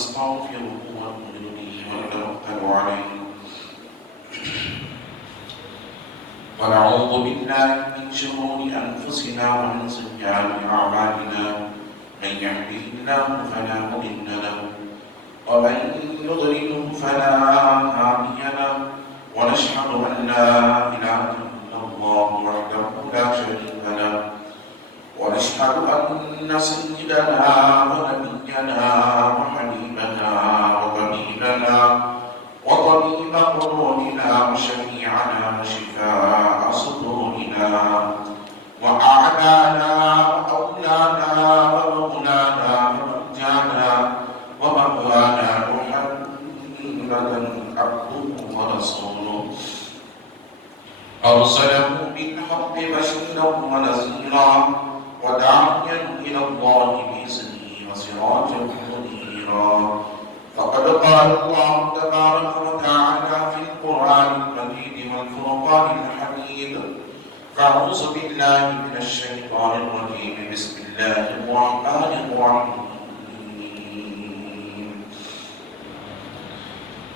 ونستغفره ونؤمن به ونتوكل عليه ونعوذ بالله من شرور أنفسنا ومن سيئات أعمالنا من يهده الله فلا مضل له ومن يضلله فلا هادي له ونشهد أن لا إله إلا الله وحده لا شريك له ونشهد أن سيدنا ونبينا وحبيبنا وطبيبنا وطبيب قلوبنا وشفيعنا وشفاء صدورنا وأعلانا وأولانا ومولانا ومرجانا ومأوانا محمدا عبده ورسوله أرسله بالحق بشيرا ونذيرا وداعيا إلى الله بإذنه وسراجا منيرا فقد قال الله تبارك وتعالى في القرآن المجيد والفرقان الحميد أعوذ بالله من الشيطان الرجيم بسم الله الرحمن الرحيم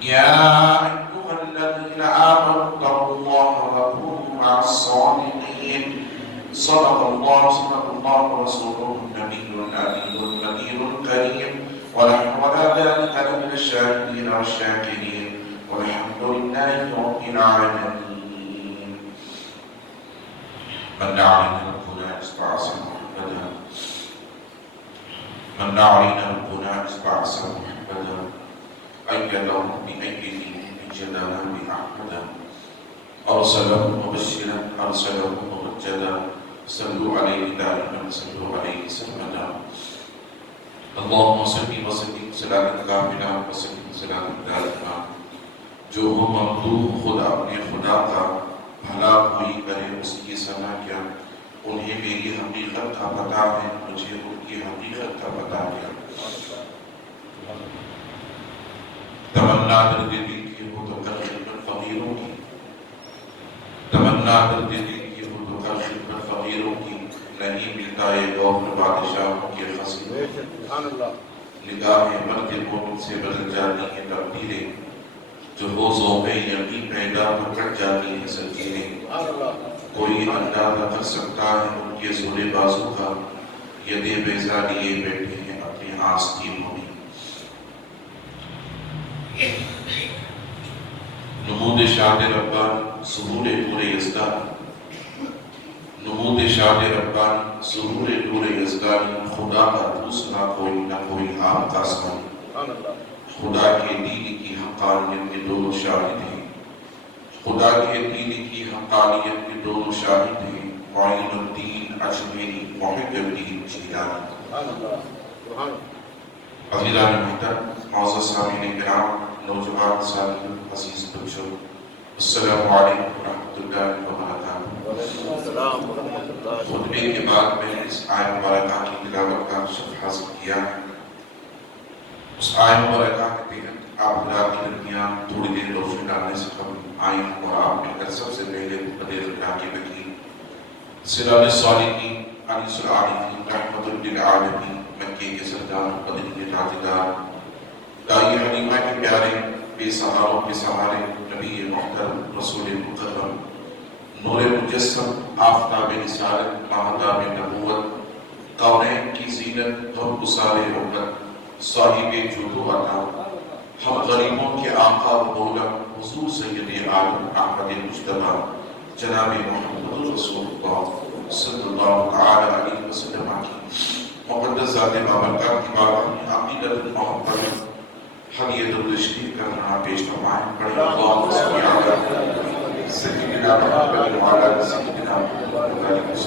يا أيها الذين آمنوا اتقوا الله وكونوا مع الصادقين صدق الله ورسوله النبي الأمين النبي الكريم ونحن على ذلك لمن الشاهدين والشاكرين والحمد لله رب العالمين. من دعا ربنا استعصى محمدا من دعا ربنا استعصى محمدا أيده بأيده من جدنا بأحمدا أرسله مبشرا أرسله ممجدا صلوا عليه دائما صلوا عليه سرمدا اللهم صل وسلم صلاة كاملة وسلم صلاة دائمة جو ہو ممدوح خدا اپنے خدا کا بھلا کوئی کرے اس کی ثنا کیا انہیں میری حقیقت کا پتہ ہے مجھے ان کی حقیقت کا پتہ کیا تمنا درد دل کی ہو تو کر خدمت فقیروں کی تمنا درد دل کی ہو تو کر خدمت فقیروں کی نہیں ملتا ہے گوہر بادشاہوں کے خصم نگاہیں مرد مومن سے بدل جاتی ہیں تبدیلیں جو ہو ذوق یقین پیدا تو کٹ جاتی ہیں زنجیریں کوئی اندازہ کر سکتا ہے ان کے زور بازو کا ید بیضا لیے بیٹھے ہیں اپنے آستینوں میں نمود شاد ربانی ظہور نور یزدانی نمود شاد ربانی ظہور نور یزدانی خدا کا دوسرا کوئی نہ کوئی آپ کا سانی خدا کے دین کی حقانیت کے دونوں شاہد ہیں خدا کے دین کی حقانیت کے دونوں شاہد ہیں معین الدین اجمیری محب الدین جیلانی عزیزان محترم معزز سامعین کرام نوجوان ساتھیوں عزیز بچوں السلام علیکم ورحمۃ اللہ وبرکاتہ خطبے کے بعد میں نے اس آیت مبارکہ کی تلاوت کا شرف حاصل کیا ہے اس آیت مبارکہ کے تحت آپ رات کے درمیان تھوڑی دیر روشنی ڈالنے سے قبل آئے اور آپ مل کر سب سے پہلے مقدر اللہ کے وکیل سراج الصالحین علی العارفین رحمۃ للعالمین مکے کے سردار مقدر کے تاجدار دائی حلیمہ کے پیارے بے سہاروں کے سہارے نبی محترم رسول مکرم نور مجسم آفتاب رسالت مہتاب نبوت کونین کی زینت غم گسار امت صاحب جود و عطا ہم غریبوں کے آقا و مولا حضور سید عالم احمد مجتبی جناب محمد رسول اللہ صلی اللہ تعالی علیہ وسلم کی مقدس ذات بابرکات کی بارگاہ میں عقیدت محبت حدیت التشریف کرنا پیش فرمائیں بڑے اللہم صلی علی سیدنا محمد وعلی سیدنا محمد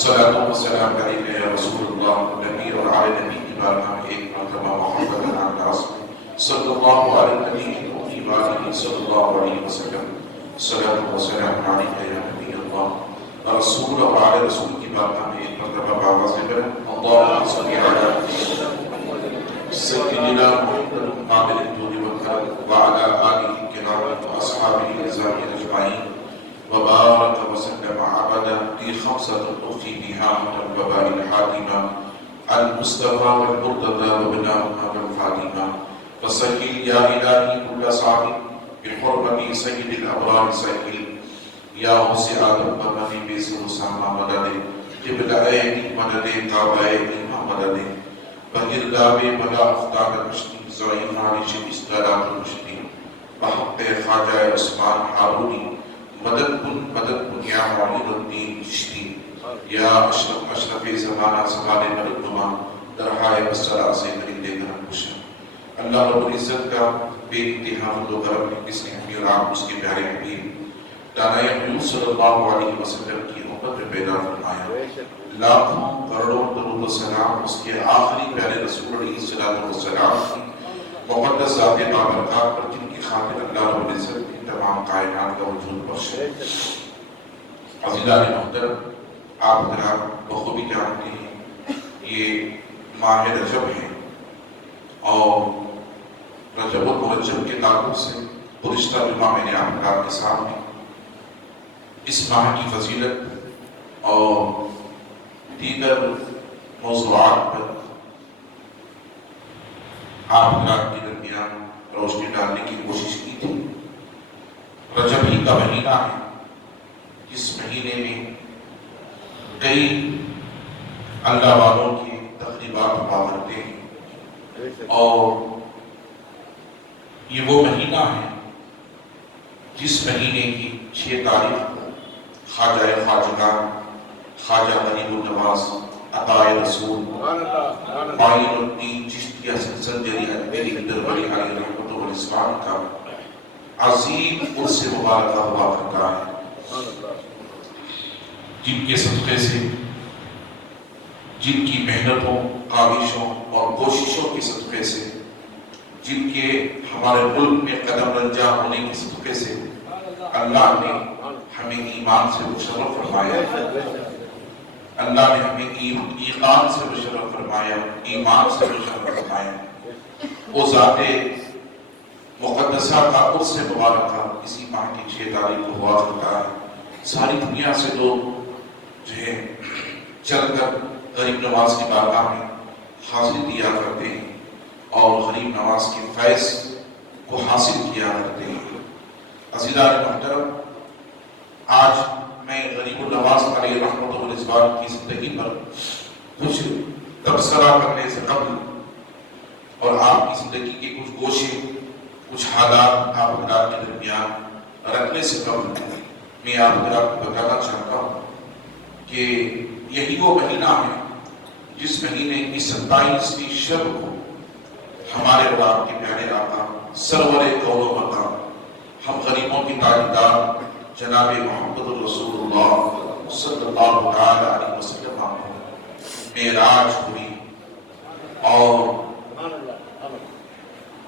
صلاۃ و سلام علیک یا رسول اللہ نبی اور علی نبی کی بارگاہ میں ایک مرتبہ محمد الناس صلی اللہ علیہ نبی کی بارگاہ صلی اللہ علیہ وسلم صلاۃ و سلام علیک یا نبی اللہ رسول اور علی رسول کی بارگاہ میں ایک مرتبہ باواز بر اللہم صلی علی سیدنا محمد قابل الجود والکرم وعلى آلہ الکرام واصحابہ الرضوان اجمعین وبارك وسلم عبدا في خمسة أخفي بها من الوباء الحاتمة المصطفى والمرتضى وبناهما والفاطمة فسهل يا إلهي كل صاحب بحرمة سيد الأبرار سهل یا وسع ربنا بيسر سما مدد قبل عين مدد قابين مدد بهر داب بلا افتاد مشتي ضعيف عارش استغراق المشتي بحق خواجہ عثمان ہارونی مدد کن یا معین الدین چشتی یا اشرف زمانہ زمان ملک نما درہائے بسرا سے درندے گرم کشن اللہ رب العزت کا بے انتہا فضل و کرم نے کس نے اپنی رات اس کے پیارے حبیب دانائے حضور صلی اللہ علیہ وسلم کی امت میں پیدا فرمایا لاکھوں کروڑوں درود و سلام اس کے آخری پیارے رسول علیہ السلام کی مقدس ذات بابرکات پر جن کی خاطر اللہ رب العزت نے تمام کائنات کا وجود بخشے عزیزان محترم آپ حضرات بخوبی جانتے ہیں یہ ماہ رجب ہے اور رجب المرجب کے تعلق سے گزشتہ جمعہ میں نے آپ حضرات کے سامنے اس ماہ کی فضیلت اور دیگر موضوعات پر آپ حضرات کے درمیان روشنی ڈالنے کی کوشش کی تھی۔ رجب ہی کا مہینہ ہے جس مہینے میں کئی اللہ والوں کی تقریبات ہوا کرتے ہیں اور یہ وہ مہینہ ہے جس مہینے کی 6 تاریخ کو خواجہ خواجگان خواجہ غریب النواز عطائے رسول معین الدین چشتی سنجری اجمیری درباری علیہ رحمۃ والاسلام کا عظیم عرس مبارکہ ہوا کرتا ہے، جن کے صدقے سے، جن کی محنتوں، کاوشوں اور کوششوں کے صدقے سے، جن کے ہمارے ملک میں قدم رنجا ہونے کے صدقے سے اللہ نے ہمیں ایمان سے مشرف فرمایا، اللہ نے ہمیں ایقان سے مشرف فرمایا، ایمان سے مشرف فرمایا۔ وہ ذات مقدسہ کا عرس مبارکہ اسی ماہ کی 6 تاریخ کو ہوا کرتا ہے۔ ساری دنیا سے لوگ جو ہے چل کر غریب نواز کی بارگاہ میں حاضری دیا کرتے ہیں اور غریب نواز کے فیض کو حاصل کیا کرتے ہیں۔ عزیزان محترم، آج میں غریب النواز علیہ رحمۃ والاسلام کی زندگی پر کچھ تبصرہ کرنے سے قبل اور آپ کی زندگی کے کچھ گوشے، کچھ حالات آپ حضرات کے درمیان رکھنے سے قبل میں آپ حضرات کو بتانا چاہتا ہوں کہ یہی وہ مہینہ ہے جس مہینے کی 27ویں شب کو ہمارے اور آپ کے پیارے آقا سرور کون و مکان، ہم غریبوں کی تاجدار جناب محمد رسول اللہ صلی اللہ علیہ وسلم معراج ہوئی اور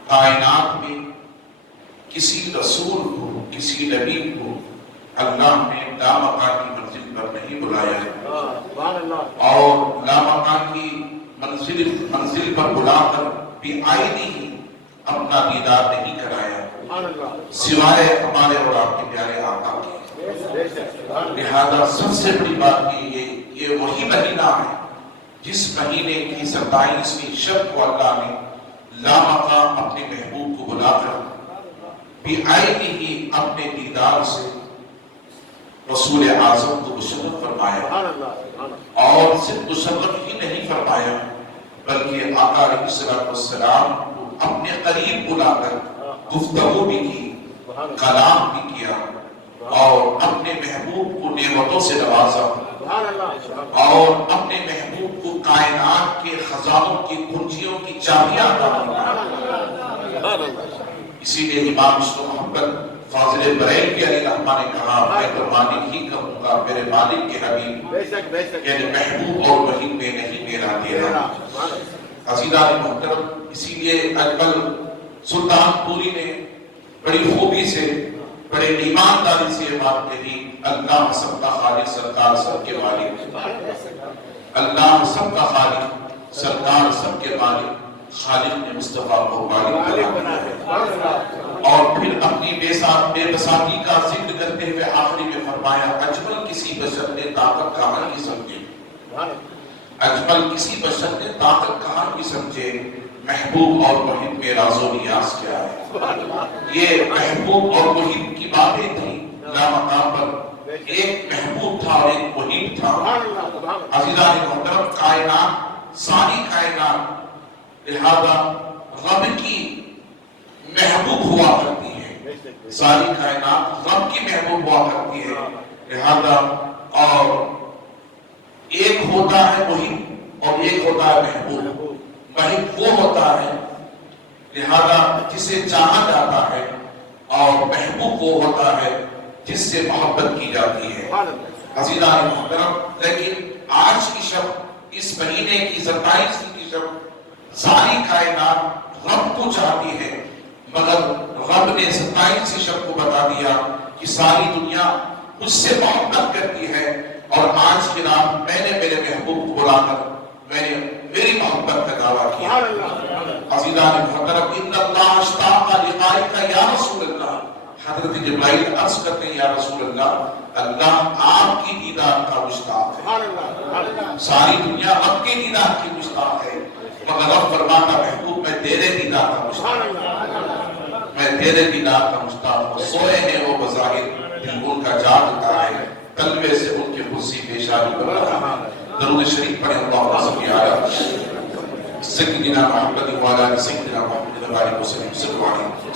کائنات میں کسی رسول کو، کسی نبی کو اللہ نے لامکان کی منزل پر نہیں بلایا اور لامکان کی منزل پر بلا کر بھی آئینی ہی اپنا دیدار نہیں کرایا سوائے ہمارے اور آپ کے پیارے آقا کے۔ لہذا سب سے بڑی بات یہ وہی مہینہ ہے جس مہینے کی 27ویں شب کو اللہ نے لامقام اپنے محبوب کو بلا کر بھی آئینی ہی اپنے دیدار سے رسول اعظم کو مشرف فرمایا اور صرف مشرف ہی نہیں فرمایا بلکہ آقا علیہ السلام کو اپنے قریب بلا کر گفتگو بھی کی، کلام بھی کیا اور اپنے محبوب کو نعمتوں سے نوازا اور اپنے محبوب کو کائنات کے خزانوں کی کنجیوں کی چابیاں عطا فرمایا۔ اسی لیے امام عشق محمد فاضل بریلوی علیہ رحمہ نے کہا، میں تو مالک ہی کہوں گا میرے مالک کے حبیب، یعنی محبوب اور وہی میں نہیں میرا تیرا۔ عزیزان محترم، اسی لیے اجمل سلطان پوری نے بڑی خوبی سے، بڑے ایمانداری سے یہ بات کہی، اللہ سب کا خالق سرکار سب کے مالک، اللہ سب کا خالق سرکار سب کے مالک، خالق نے مصطفیٰ کو مالک بنایا اور پھر اپنی بے بساطی کا ذکر کرتے ہوئے آخری میں فرمایا، اجمل کسی بشر نے طاقت کہاں کی سمجھی، اجمل کسی بشر نے طاقت کہاں کی سمجھے، محبوب اور محب میں راز و نیاز کیا ہے۔ یہ محبوب اور محب کی باتیں تھیں لامقام پر، ایک محبوب تھا اور ایک محب تھا۔ عزیزان محترم، کائنات ساری کائنات لہذا رب کی محبوب ہوا کرتی ہے، ساری کائنات رب کی محبوب ہوا کرتی ہے لہذا، اور ایک ہوتا ہے محب اور ایک ہوتا ہے محبوب۔ محب وہ ہوتا ہے لہذا جسے چاہا جاتا ہے، اور محبوب وہ ہوتا ہے جس سے محبت کی جاتی ہے۔ عزیزان محترم، لیکن آج کی شب، اس مہینے کی 27 کی شب، ساری کائنات رب کو چاہتی ہے، مگر رب نے 27 شب کو بتا دیا کہ ساری دنیا مجھ سے محبت کرتی ہے، اور آج کی رات میں نے میرے محبوب کو بلا کر میں نے میری محبت کا دعویٰ کیا۔ عزیزان محترم، ان اللہ اشتاق لقائک یا رسول اللہ، حضرت جبرائیل عرض کرتے ہیں یا رسول اللہ، اللہ آپ کی دیدار کا مشتاق ہے۔ ساری دنیا رب کی دیدار کی مشتاق ہے، مگر رب فرماتا محبوب میں تیرے دیدار کا مشتاق ہوں، میں تیرے دیدار کا مشتاق ہوں۔ سوئے ہیں وہ بظاہر، دل ان کا جاگتا ہے، قلبے سے ان کی خودسی پیشانی کر رہا ہے۔ درود شریف پڑھیں، اللہم صلی علی سیدنا محمد وعلی سیدنا محمد وعلی وسلم، صلی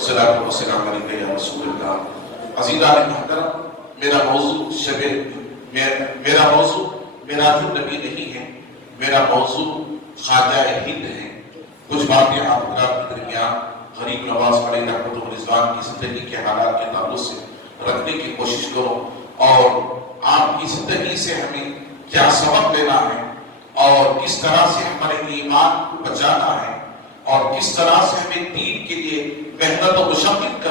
اللہ علیہ وسلم یا رسول اللہ۔ عزیزان محترم، میرا موضوع میراث النبی نہیں ہے، میرا موضوع خواجہ ہند ہے۔ کچھ باتیں آپ حضرات کے درمیان غریب نواز علیہ رحمۃ الرضوان کی زندگی کے حالات کے تعلق سے رکھنے کی کوشش کرو، اور آپ کی زندگی سے ہمیں کیا سبق لینا ہے، اور کس طرح سے ہمارے ایمان کو بچانا ہے، اور کس طرح سے ہمیں دین کے لیے محنت و مشقت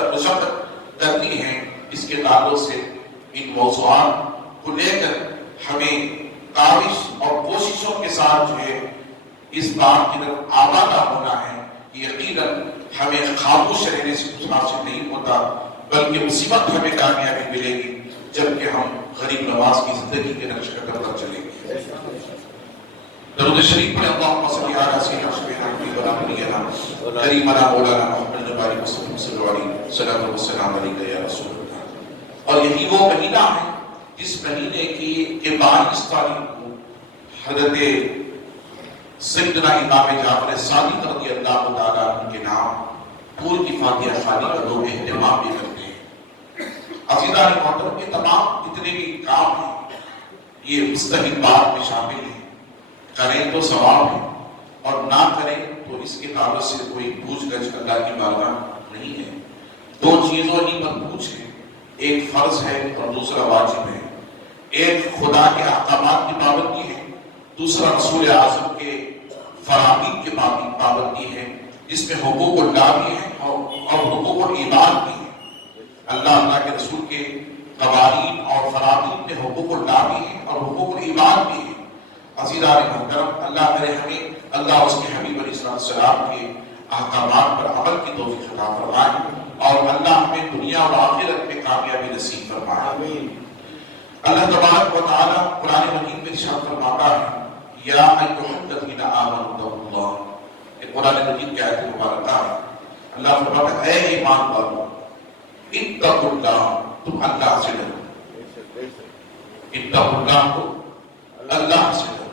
کرنی ہے، اس کے تعلق سے ان موضوعات کو لے کر ہمیں کاوش اور کوششوں کے ساتھ جو ہے اس بات کی طرف آمادہ ہونا ہے کہ یقیناً ہمیں خاموش رہنے سے کچھ حاصل نہیں ہوتا، بلکہ اسی وقت ہمیں کامیابی ملے گی جبکہ ہم غریب نواز کی زندگی کے نقش قدم پر چلیں گے۔ درود شریف پڑھیں، اللہم صلی علی سیدنا محمد کریمنا مولانا محمد نبی وسلم، صلی اللہ علیہ وسلم یا رسول اللہ۔ اور یہی وہ مہینہ ہے جس مہینے کی 22 تاریخ کو حضرت سیدنا امام جعفر صادق رضی اللہ تعالیٰ عنہ کے نام پور کی فاتحہ خوانی کا لوگ اہتمام بھی کرتے ہیں۔ عزیزان محترم، یہ تمام جتنے بھی کام ہیں یہ مستحبات میں شامل ہیں، کریں تو ثواب ہے اور نہ کریں تو اس کے تعلق سے کوئی پوچھ گچھ اللہ کی بارگاہ نہیں ہے۔ دو چیزوں ہی پر پوچھ ہے، ایک فرض ہے اور دوسرا واجب ہے۔ ایک خدا کے احکامات کی پابندی ہے، دوسرا رسول اعظم کے فرامین کی پابندی ہے، جس میں حقوق اللہ بھی ہے اور حقوق العباد بھی ہے۔ اللہ کے رسول کے قوانین اور فرامین میں حقوق اللہ بھی ہے اور حقوق العباد بھی ہے۔ عزیزان محترم، اللہ کرے ہمیں اللہ اس کے حبیب علیہ السلام کے احکامات پر عمل کی توفیق عطا فرمائے، اور اللہ ہمیں دنیا و آخرت میں کامیابی نصیب فرمائے۔ اللہ تبارک و تعالیٰ قرآن مجید میں ارشاد فرماتا ہے، یا ایھا الذین آمنوا اتقوا اللہ۔ یہ قرآن مجید کی آیت مبارکہ ہے۔ اللہ فرماتا ہے، اے ایمان والو، اتقوا اللہ، تم اللہ سے ڈرو۔ اتقوا اللہ کو اللہ سے ڈرو۔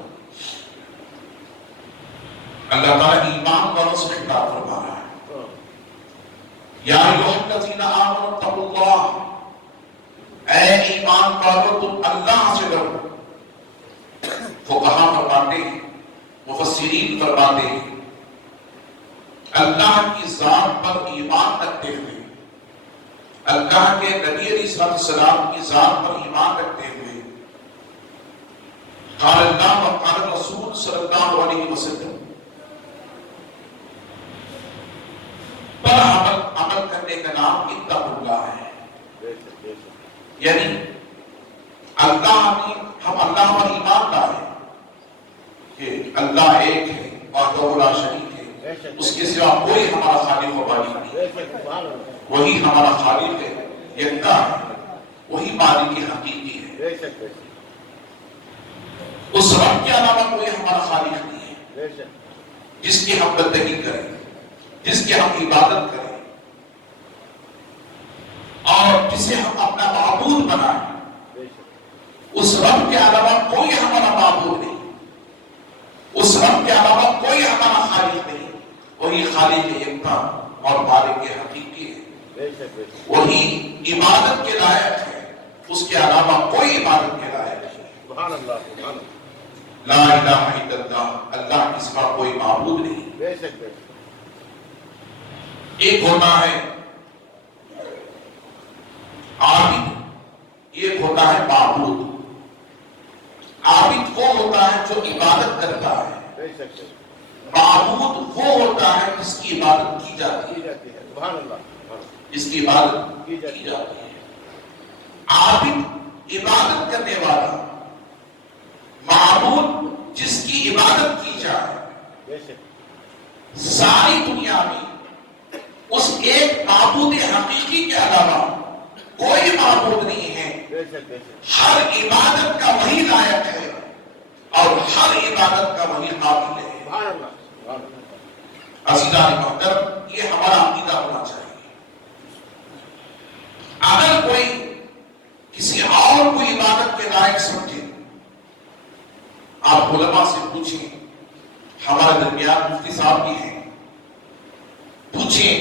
اللہ تعالیٰ ایمان والوں سے خطاب فرما رہا ہے، یا ایھا الذین آمنوا اتقوا اللہ، اے ایمان والو تم اللہ سے ڈرو۔ فقہاء فرماتے ہیں، مفسرین فرماتے ہیں، اللہ کی ذات پر ایمان رکھتے ہوئے، اللہ کے نبی علیہ السلام کی ذات پر ایمان رکھتے ہوئے، قال اللہ و قال رسول صلی اللہ علیہ وسلم پر عمل کرنے کا نام اتقوا اللہ ہے۔ یعنی ہم اللہ پر ایمان لائے کہ اللہ ایک ہے اور لا شریک ہے، اس کے سوا کوئی ہمارا خالق و مالک نہیں، وہی ہمارا خالق ہے، یکتا ہے، وہی مالک حقیقی ہے۔ اس رب کے علاوہ کوئی ہمارا خالق نہیں ہے جس کی ہم بندگی کریں، جس کی ہم عبادت کریں اور جسے ہم اپنا معبود بنائیں۔ اس رب کے علاوہ کوئی ہمارا معبود نہیں، اس رب کے علاوہ کوئی ہمارا خالق نہیں۔ وہی خالق یکتا اور مالک حقیقی ہے، وہی عبادت کے لائق ہے، اس کے علاوہ کوئی عبادت کے لائق نہیں۔ سبحان اللہ، سبحان اللہ، لا الہ الا اللہ، اللہ کے سوا کوئی معبود نہیں۔ ایک ہوتا ہے عابد، ایک ہوتا ہے معبود۔ عابد وہ ہوتا ہے جو عبادت کرتا ہے، معبود وہ ہوتا ہے جس کی عبادت کی جاتی ہے، جس کی عبادت کی جاتی ہے۔ عابد عبادت کرنے والا، معبود جس کی عبادت کی جائے۔ ساری دنیا میں اس ایک معبود حقیقی کے علاوہ کوئی معبود نہیں ہے۔ ہر عبادت کا وہی لائق ہے اور ہر عبادت کا وہی قابل ہے۔ عزیزان محترم، یہ ہمارا عقیدہ ہونا چاہیے۔ اگر کوئی کسی اور کو عبادت کے لائق سمجھے، آپ علماء سے پوچھیں، ہمارے درمیان مفتی صاحب بھی ہیں، پوچھیں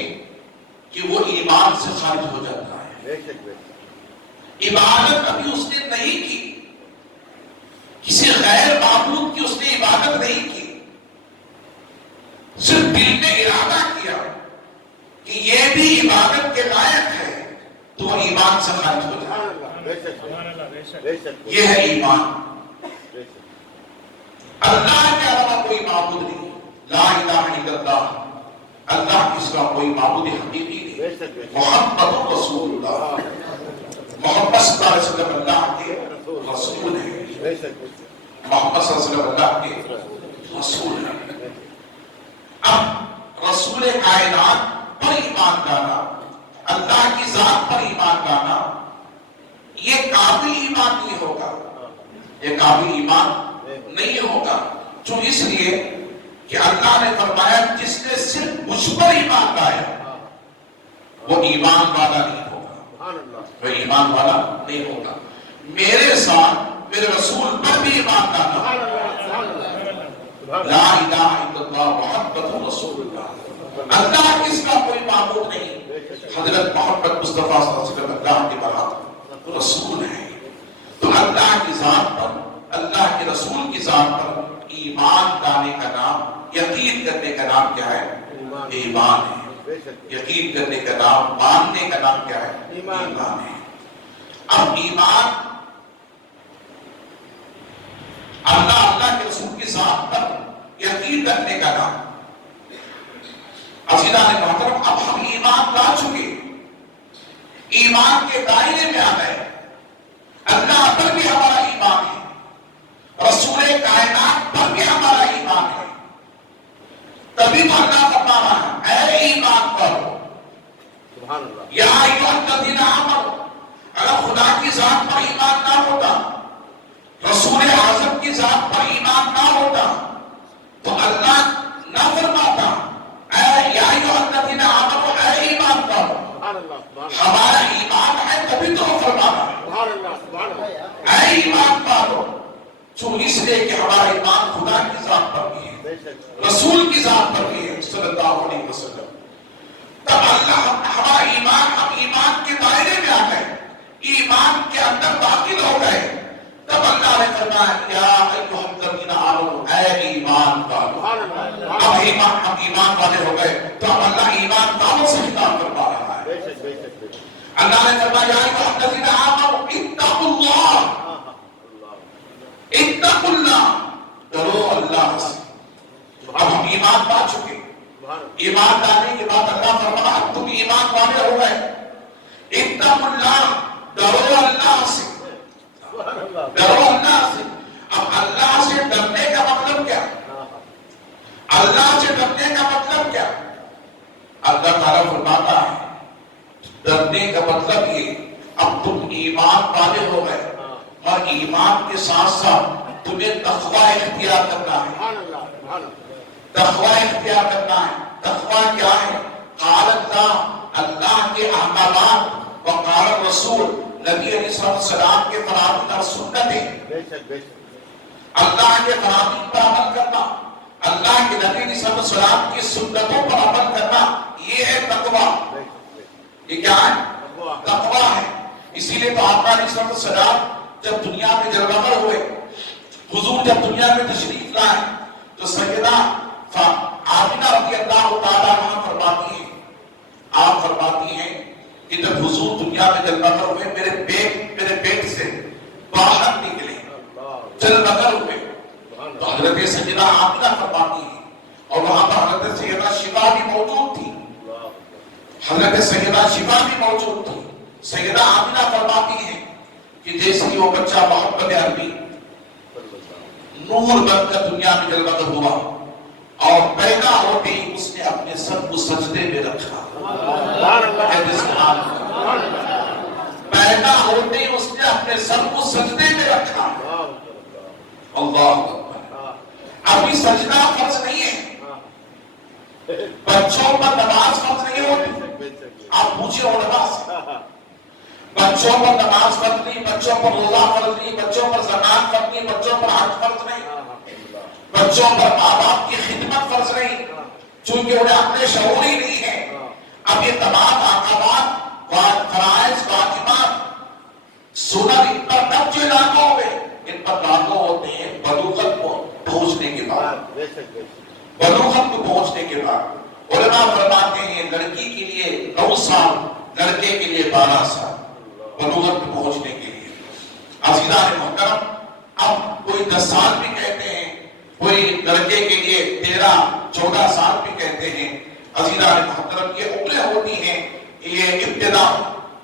کہ وہ ایمان سے خارج ہو جاتا ہے۔ عبادت ابھی اس نے نہیں کی، کسی غیر معبود کی اس نے عبادت نہیں کی، صرف دل میں ارادہ کیا کہ یہ بھی عبادت کے لائق ہے، تو وہ ایمان سے خارج ہو جائے۔ یہ ہے ایمان۔ اللہ کے علاوہ کوئی معبود نہیں، لا الہ الا اللہ، اللہ کے سوا کوئی معبود حقیقی نہیں۔ محمد رسول اللہ، محمد صلی اللہ علیہ وسلم اللہ کے رسول ہیں، محمد صلی اللہ علیہ وسلم اللہ کے رسول ہیں۔ اب رسول کائنات پر ایمان لانا، اللہ کی ذات پر ایمان لانا، یہ کامل ایمان نہیں ہوگا، یہ کامل ایمان نہیں ہوگا۔ جو اس لیے کہ اللہ نے فرمایا جس نے صرف مجھ پر ایمان لایا وہ ایمان والا نہیں ہوگا، وہ ایمان والا نہیں ہوگا۔ میرے ساتھ میرے رسول پر بھی ایمان لانا، لا الہ الا اللہ محمد رسول اللہ، اللہ کس کا کوئی معبود نہیں، حضرت محمد مصطفیٰ صلی اللہ علیہ وسلم اللہ کے برات رسول ہیں۔ تو اللہ کی ذات پر، اللہ کے رسول کی ذات پر ایمان لانے کا نام، یقین کرنے کا نام کیا ہے؟ ایمان ہے۔ یقین کرنے کا نام، ماننے کا نام کیا ہے؟ ایمان ہے۔ اب ایمان اللہ کے رسول کی ذات پر یقین کرنے کا نام۔ عزیزان محترم، اب ہم ایمان لا چکے، ایمان کے دائرے میں آ گئے، اللہ پر بھی ہمارا ایمان ہے، رسول کائنات پر بھی ہمارا ایمان ہے۔ تبھی تو اللہ فرما رہا ہے اے ایمان کرو، یا ایھا الذین آمنوا۔ اگر خدا کی ذات پر ایمان نہ ہوتا، رسول اعظم کی ذات پر ایمان نہ ہوتا، تو اللہ نہ فرماتا اے یا ایھا الذین آمنوا، اے ایمان کرو۔ ہمارا ایمان ہے تبھی تو فرمانا ہے اے ایمان کرو، جو اس لیے کہ ہمارا ایمان خدا کی ذات پر بھی ہے، رسول کی ذات پر بھی ہے صلی اللہ علیہ وسلم۔ تب اللہ ہمارا ایمان، ہم ایمان کے دائرے میں آ گئے، ایمان کے اندر داخل ہو گئے، تب اللہ نے فرمایا یا ایھا الذین آمنوا، اے ایمان والو۔ اب ہم ایمان والے ہو گئے تو اب اللہ ایمان والوں سے خطاب کروا رہا ہے۔ اللہ نے فرمایا یا ایھا الذین آمنوا اتقوا اللہ، اتقوا اللہ، ڈرو اللہ سے۔ اب ہم ایمان پا چکے، ایمان لانے کے بعد اللہ فرمایا اب تم ایمان والے ہو گئے، اتقوا اللہ، ڈرو اللہ سے، ڈرو اللہ سے۔ اب اللہ سے ڈرنے کا مطلب کیا؟ اللہ سے ڈرنے کا مطلب کیا؟ اللہ تعالیٰ فرماتا ہے ڈرنے کا مطلب یہ اب تم ایمان والے ہو گئے اور ایمان کے ساتھ ساتھ تمہیں تقوی اختیار کرنا ہے، تقوی اختیار کرنا ہے۔ تقوی کیا ہے؟ قال اللہ، اللہ کے احکامات، وقال الرسول، نبی علیہ السلام کے فرامین اور سنتیں، اللہ کے فرامین پر عمل کرنا، اللہ کے نبی علیہ السلام کی سنتوں پر عمل کرنا، یہ ہے تقوی۔ یہ کیا ہے؟ تقوی ہے۔ اسی لیے تو آقا علیہ السلام جب دنیا میں جلوگر ہوئے، حضور جب دنیا میں تشریف لائے تو سیدہ آمنہ رضی اللہ تعالیٰ عنہ فرماتی ہیں، آپ فرماتی ہیں کہ جب حضور دنیا میں جلوگر ہوئے میرے پیٹ سے باہر نکلے، جلوگر ہوئے، تو حضرت سیدہ آمنہ فرماتی ہیں، اور وہاں پر حضرت سیدہ شفا بھی موجود تھی، حضرت سیدہ شفا بھی موجود تھی۔ سیدہ آمنہ فرماتی ہیں کہ جیسے ہی وہ بچہ محمد عربی نور بن کر دنیا میں جلوگر ہوا اور پیدا ہوتے ہی اس نے اپنے سر کو سجدے میں رکھا، پیدا ہوتے ہی اس نے اپنے سر کو سجدے میں رکھا۔ اللہ اکبر۔ ابھی سجدہ فرض نہیں ہے، بچوں پر نماز فرض نہیں ہوتی۔ آپ پوچھیں علماء سے، بچوں پر نماز فرض نہیں، بچوں پر روزہ فرض نہیں، بچوں پر زکات فرض نہیں، بچوں پر حج فرض نہیں، بچوں پر ماں باپ کی خدمت فرض نہیں، چونکہ انہیں اپنے شعور ہی نہیں ہے۔ اب یہ تمام احکامات، فرائض، واجبات، سنن ان پر کب جو لاگو ہوئے؟ ان پر لاگو ہوتے ہیں بلوغت کو پہنچنے کے بعد، بلوغت کو پہنچنے کے بعد۔ علماء فرماتے ہیں لڑکی کے لیے 9 سال، لڑکے کے لیے 12 سال بلوغت میں پہنچنے کے لیے۔ عزیزان محترم، اب کوئی 10 سال بھی کہتے ہیں، کوئی لڑکے کے لیے 13-14 سال بھی کہتے ہیں۔ عزیزان محترم، یہ عمریں ہوتی ہیں، یہ ابتدا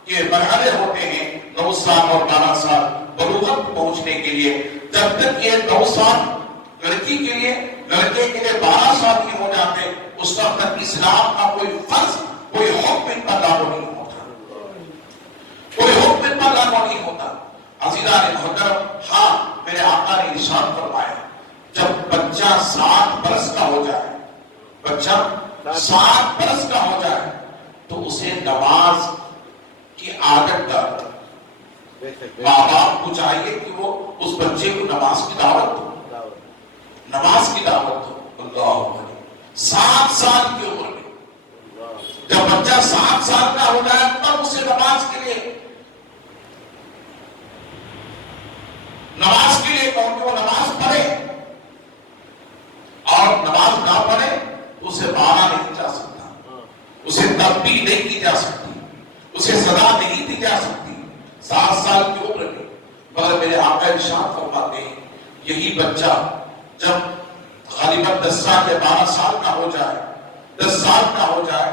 کے مرحلے ہوتے ہیں، 9 سال اور 12 سال بلوغت پہنچنے کے لیے۔ جب تک یہ 9 سال لڑکی کے لیے، لڑکے کے لیے 12 سال کی ہو جاتے، اس وقت تک اسلام کا کوئی فرض، کوئی حکم ان پر لاگو نہیں ہوتا، کوئی حکم ان پر لاگو نہیں ہوتا۔ عزیزان محترم، ہاں میرے آقا نے ارشاد فرمایا جب بچہ 7 برس کا ہو جائے، بچہ 7 برس کا ہو جائے تو اسے نماز کی عادت ڈال۔ ماں باپ کو چاہیے کہ وہ اس بچے کو نماز کی دعوت دو، نماز کی دعوت دو۔ اللہ اکبر۔ 7 سال کی عمر میں جب بچہ 7 سال کا ہو جائے تب اسے نماز کے لیے کہو کہ وہ نماز پڑھے، اور نماز نہ پڑھے اسے مارا نہیں جا سکتا، اسے تنبیہ نہیں کی جا سکتی، اسے سزا نہیں دی جا سکتی 7 سال کی عمر میں۔ مگر میرے آقا ارشاد فرماتے ہیں یہی بچہ جب غالباً 10 سال یا 12 سال کا ہو جائے، 10 سال کا ہو جائے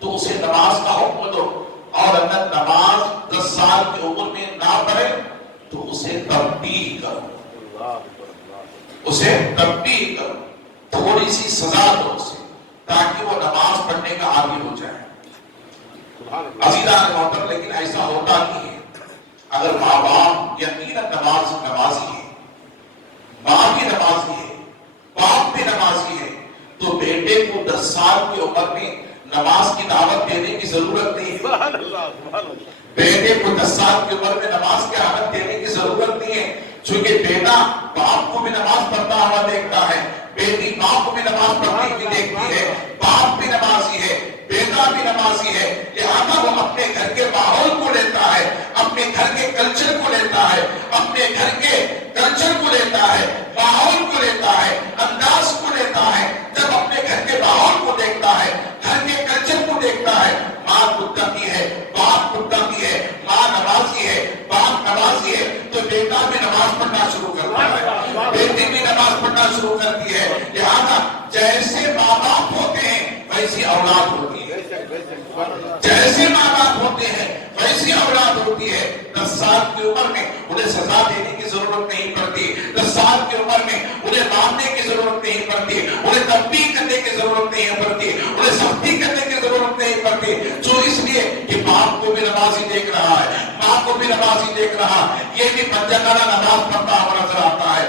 تو اسے نماز کا حکم دو، اور اگر نماز 10 سال کی عمر میں نہ پڑھے تو اسے تنبیہ کرو، اسے تنبیہ کرو، تھوڑی سی سزا دو اسے، تاکہ وہ نماز پڑھنے کا عادی ہو جائے۔ عزیزان محترم، لیکن ایسا ہوتا نہیں ہے۔ اگر ماں باپ یقیناً نمازی ہے، ماں بھی نمازی ہے، باپ بھی نمازی ہے، تو بیٹے کو 10 سال کی عمر میں نماز کی دعوت دینے کی ضرورت نہیں ہے۔ بیٹے کو 10 سال کی عمر میں نماز کی عادت دینے کی ضرورت نہیں ہے، چونکہ بیٹا باپ کو بھی نماز پڑھتا ہوا دیکھتا ہے، بیٹی باپ کو بھی نماز پڑھتی ہوئی دیکھتی ہے، باپ بھی نمازی ہے، بیٹا بھی نمازی ہے، لہذا وہ اپنے گھر کے ماحول کو لیتا ہے، اپنے گھر کے کلچر کو لیتا ہے، اپنے گھر کے کلچر کو لیتا ہے، ماحول کو لیتا ہے، انداز کو لیتا ہے۔ جب اپنے گھر کے ماحول کو دیکھتا ہے، گھر کے کلچر کو دیکھتا ہے، ماں متقی ہے، باپ متقی ہے، ماں نمازی ہے، باپ نمازی ہے، تو بیٹا بھی نماز پڑھنا شروع کرتا ہے، بیٹی بھی نماز پڑھنا شروع کرتی ہے۔ لہذا جیسے ماں باپ ہوتے ہیں ویسی اولاد ہوتی ہے، جیسے ماں باپ ہوتے ہیں ویسی اولاد ہوتی ہے۔ 10 سال کی عمر میں انہیں سزا دینے کی ضرورت نہیں پڑتی، 10 سال کی عمر میں انہیں مارنے کی ضرورت نہیں پڑتی، انہیں تنبیہ کرنے کی ضرورت نہیں پڑتی، انہیں سختی کرنے کی ضرورت نہیں پڑتی، جو اس لیے کہ باپ کو بھی نمازی دیکھ رہا ہے، ماں کو بھی نمازی دیکھ رہا، یہ بھی بچہ نماز پڑھتا ہوا نظر آتا ہے،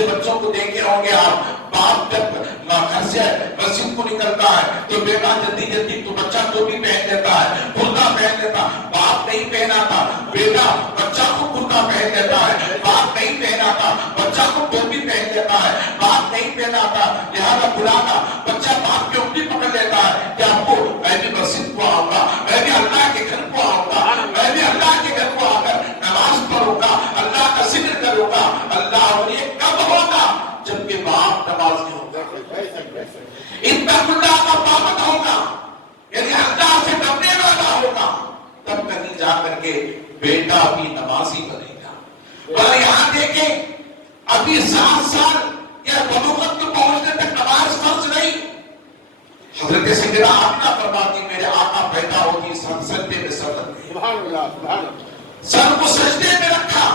سے بچوں کو دیکھے ہوں گے آپ، باپ جب گھر سے مسجد کو نکلتا ہے تو بیٹا جلدی جلدی تو بچہ ٹوپی پہن لیتا ہے، کرتا پہن لیتا، باپ نہیں پہنا تھا، بیٹا بچہ کو کرتا پہن لیتا ہے، باپ نہیں پہنا تھا، بچہ کو ٹوپی پہن لیتا ہے، باپ نہیں پہنا تھا، لہذا بلانا بچہ باپ کی انگلی پکڑ لیتا ہے کہ آپ کو میں بھی مسجد کو آؤں گا، میں بھی اللہ کے گھر کو آؤں گا، میں بھی اللہ کے گھر کو آ کر نماز پڑھوں گا، اللہ کا ذکر کروں گا۔ اللہ اور یہ کب ہوگا؟ جبکہ باپ نمازی ہوگا، اتنا اللہ کا پابند ہوگا، یعنی اللہ سے ڈرنے والا ہوگا، تب کہیں جا کر کے بیٹا بھی نمازی بنے گا۔ اور یہاں دیکھیں ابھی 7 سال یا بلوغت کو پہنچنے تک نماز فرض نہیں۔ حضرت سیدہ آمنہ فرماتی میرے آقا پیدا ہوتی سجدے میں سر رکھ گئے، سبحان اللہ، سبحان اللہ، سر کو سجدے میں رکھا،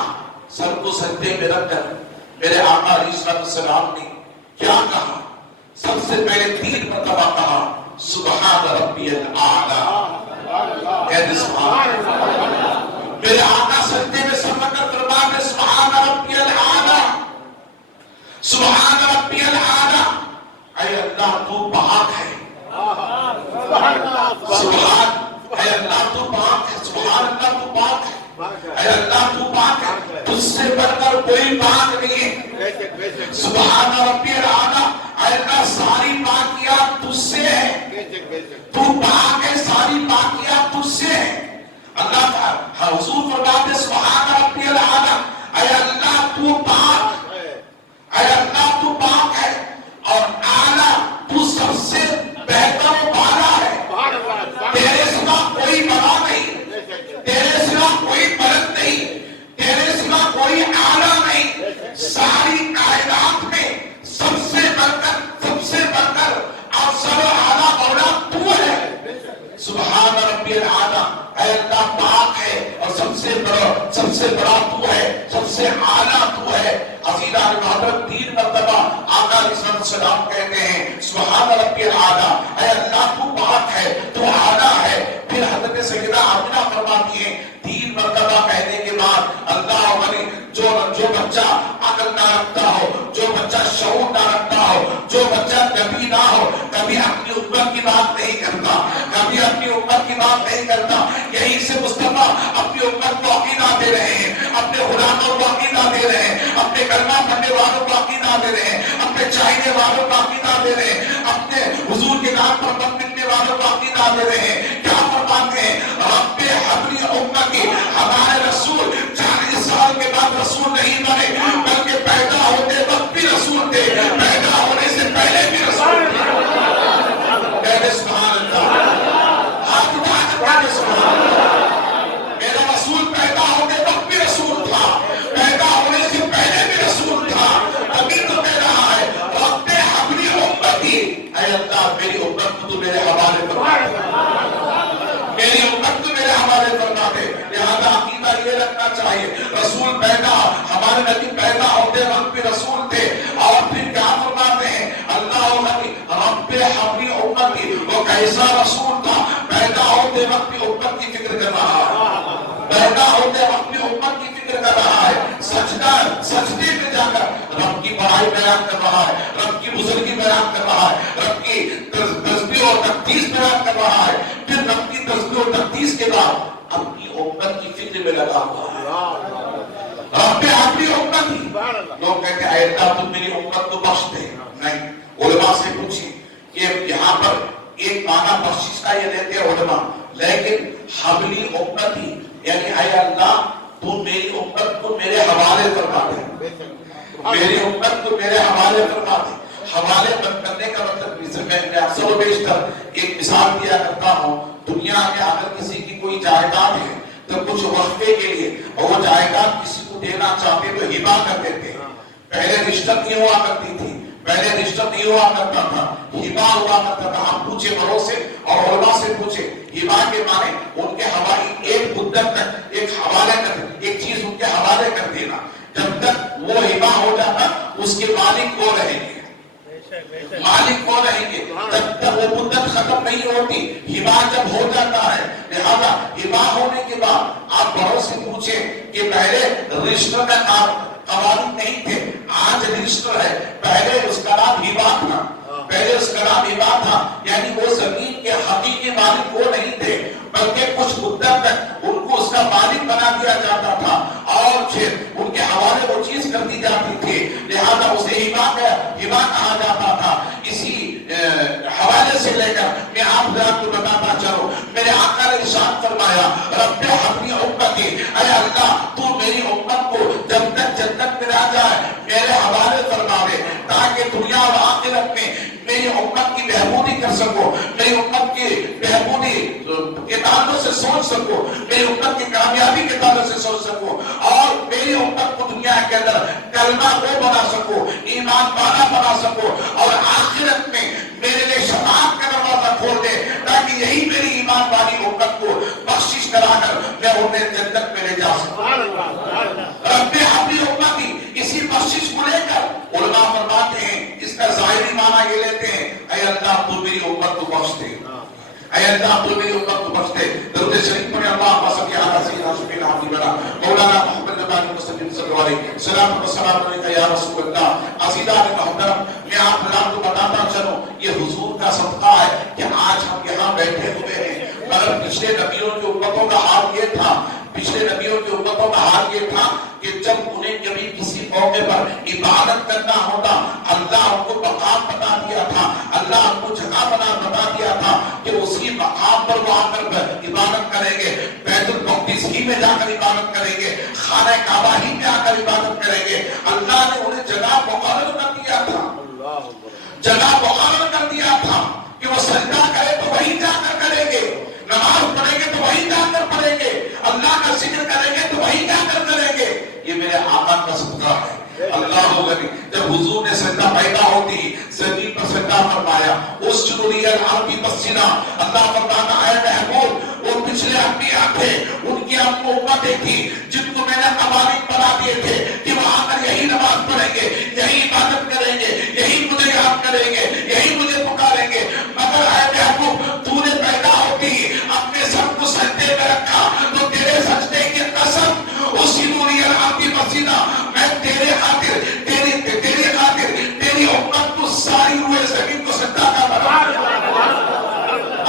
سر کو سجدے میں رکھ کر میرے آقا علیہ السلام نے کیا کہا؟ سب سے پہلے 3 مرتبہ کہا سبحان ربی الاعلی، کہتے سبحان اللہ۔ میرے آقا سجدے میں سر رکھ کر فرماتے سبحان ربی الاعلی، سبحان ربی الاعلی، اے اللہ تو پاک ہے، سبحان، اے اللہ تو پاک ہے، سبحان اللہ تو پاک ہے، اے اللہ تو پاک ہے، تجھ سے بڑھ کر کوئی پاک نہیں ہے، سبحان ربی الاعلی، اے اللہ ساری پاکیات تجھ سے ہے، تو پاک ہے، ساری پاکیات تجھ سے ہے۔ اللہ کا حضور فرماتے سبحان ربی الاعلی، اے اللہ تو پاک، اے اللہ تو پاک ہے اور اعلیٰ تو سب سے بہتر و بالا ہے، تیرے سوا کوئی بڑا نہیں، تیرے سوا کوئی بلند نہیں، تیرے سوا کوئی اعلیٰ نہیں، ساری کائنات میں سب سے بڑھ کر اور سب اعلیٰ مولا تو ہے، سبحان ربی الاعلی، اے اللہ پاک ہے اور سب سے بڑا تو ہے، سب سے اعلیٰ تو ہے۔ عزیزان محترم 3 مرتبہ آقا علیہ السلام کہتے ہیں سبحان ربی الاعلی، اے اللہ تو پاک ہے، تو اعلیٰ ہے۔ پھر حضرت سیدہ آمنہ فرماتی ہیں 3 مرتبہ کہنے کے بعد اللہ علی جو بچہ عقل نہ رکھتا ہو، جو بچہ شعور نہ رکھتا ہو، جو بچہ نبی نہ ہو، کبھی اپنی امت کی بات نہیں کرتا، کبھی اپنی امت کی بات نہیں کرتا، یہی سے مصطفیٰ اپنی امت کو عقیدہ دے رہے ہیں، اپنے غلاموں کو عقیدہ دے رہے ہیں، اپنے کلمہ پڑھنے والوں کو عقیدہ دے رہے ہیں، اپنے چاہنے والوں کو عقیدہ دے رہے ہیں، اپنے حضور کے نام پر مت ملنے والوں کو عقیدہ دے رہے ہیں۔ کیا فرماتے ہیں؟ رب حبلی امتی، ہمارے رسول 40 سال کے بعد رسول نہیں بنے بلکہ پیدا ہوتے وقت بھی رسول تھے، پیدا ہونے سے پہلے بھی رسول تھے۔ کہتے سبحان اللہ، ہاتھ اٹھا کر کہتے سبحان اللہ، میرا رسول پیدا ہوتے وقت بھی رسول تھا، پیدا ہونے سے پہلے بھی رسول تھا، ابھی تو کہہ رہا ہے رب حبلی امتی، اے اللہ میری امت کو تو میرے حوالے فرما دے، میری امت کو میرے حوالے فرما دے۔ لہذا عقیدہ یہ رکھنا چاہیے رسول پیدا، ہمارے نبی پیدا ہوتے وقت بھی رسول تھے، اور پھر کیا فرماتے ہیں اللہ رب حبلی امتی، وہ کیسا رسول تھا، پیدا ہوتے وقت بھی امت کی فکر کر رہا ہے، پیدا ہوتے وقت بھی امت کی فکر کر رہا ہے، سجدے میں جا کر رب کی بڑائی بیان کر رہا ہے، رب کی بزرگی بیان کر رہا ہے، رب کی تسبیح اور تقدیس بیان کر رہا ہے، پھر رب کی تسبیح اور تقدیس کے بعد اپنی امت کی فکر میں لگا ہوا ہے۔ رب حبلی امتی، لوگ کہتے ہیں اے اللہ تم میری امت کو بخش دے، نہیں، علماء سے پوچھیں کہ یہاں پر ایک معنی بخشش کا یہ دیتے ہیں علماء، لیکن حبلی امتی یعنی اے اللہ تو میری امت کو میرے حوالے فرما دے، میری امت کو میرے حوالے فرما دے۔ حوالے کرنے کا مطلب میں اکثر و بیشتر ایک مثال دیا کرتا ہوں، دنیا میں اگر کسی کی کوئی جائیداد ہے تو کچھ وقفے کے لیے اور وہ جائیداد کسی کو دینا چاہتے تو ہبہ کر دیتے ہیں۔ پہلے رشوت نہیں ہوا کرتی تھی، پہلے رشوت نہیں ہوا کرتا تھا، ہبہ ہوا کرتا تھا۔ ہم پوچھے بڑوں سے اور علماء سے پوچھے، ہبہ کے معنی ان کے حوالے ایک مدت تک ایک حوالے کر، ایک چیز ان کے حوالے کر دینا، جب تک وہ ہبہ ہو جاتا اس کے مالک کو رہیں گے، مالک کون رہیں گے، جب تک وہ مدت ختم نہیں ہوتی، ہبہ جب ہو جاتا ہے۔ لہذا ہبہ ہونے کے بعد آپ بڑوں سے پوچھیں کہ پہلے رشتہ کا کام قوانین نہیں تھے، آج رجسٹر ہے، پہلے اس کا نام ہبا تھا، پہلے اس کا نام ہبا تھا، یعنی وہ زمین کے حقیقی مالک وہ نہیں تھے، بلکہ کچھ مدت تک ان کو اس کا مالک بنا دیا جاتا تھا اور پھر ان کے حوالے وہ چیز کر دی جاتی تھی، لہذا اسے ہبا کہا جاتا تھا۔ اسی حوالے سے لے کر میں آپ کو بتاتا چلو، میرے آقا نے ارشاد فرمایا رب حبلی امتی، اے اللہ تو میری امت کو جب تک جنت میں نہ جائے میرے حوالے فرما دے، تاکہ دنیا اور آخرت میں میری امت کی بہبودی کر سکو، میری امت کی بہبودی کے تعلق سے سوچ سکو، میری امت کی کامیابی کے تعلق سے سوچ سکو، اور میری امت کو دنیا کے اندر کلمہ وہ بنا سکو، ایمان والا بنا سکو، اور آخرت میں میرے لیے شفاعت کا دروازہ کھول دے، تاکہ یہی میری ایمان والی امت کو بخشش کرا کر میں انہیں جنت میں لے جا سکوں۔ رب اپنی امتی، اسی بخشش کو لے کر علماء فرماتے ہیں، اس کا ظاہری معنی یہ لیتے ہیں، اے اللہ تو میری امت کو بخش دے، اے اللہ تو میری امت کو بخش دے۔ درود شریف پڑھیں، اللہم صلی علی سیدنا سیدنا حبیبنا مولانا محمد نبی مصطفی صلی اللہ علیہ وسلم، سلام و سلام علیکہ یا رسول اللہ۔ عزیزان محترم، میں آپ کو بتاتا چلوں، یہ حضور کا صدقہ ہے کہ آج ہم یہاں بیٹھے ہوئے ہیں، مگر پچھلے نبیوں کی امتوں کا حال یہ تھا، پچھلے نبیوں کی امتوں کا حال یہ تھا کہ جب انہیں کبھی کسی موقع پر عبادت کرنا ہوتا، اللہ ان کو مقام بتا دیا تھا، اللہ ان کو جگہ بتا دیا تھا کہ اسی مقام پر وہ آ کر عبادت کریں گے، بیت المقدس ہی میں جا کر عبادت کریں گے، خانہ کعبہ ہی میں آ کر عبادت کریں گے۔ اللہ نے انہیں جگہ مقرر کر دیا تھا، جگہ مقرر کر دیا تھا کہ وہ سجدہ کرے تو وہیں جا کر کریں گے، نماز پڑھیں گے تو وہیں جا کر پڑھیں گے، اللہ کا ذکر کریں گے تو وہیں جا کر کریں گے۔ یہ میرے آقا کا صدقہ ہے۔ اللہ غنی، جب حضور نے سجدہ پیدا ہوتی زمین پر سجدہ فرمایا، اس جنوری العربی مسجدہ، اللہ فرماتا ہے محبوب وہ پچھلے انبیاء تھے، ان کی ہم کو امتیں تھی جن کو میں نے قوانین بنا دیے تھے کہ وہاں پر یہی نماز پڑھیں گے، یہی عبادت کریں گے، یہی مجھے یاد کریں گے، یہی مجھے پکاریں گے، مگر اے محبوب تو نے پیدا ہوتی اپنے سب کو سجدے میں رکھا، تو تیرے سجدے کی قسم اسی نوری العربی مسجدہ میں تیرے خاطر تیری امت کو ساری روئے زمین کو سجدہ کا بنا دیا۔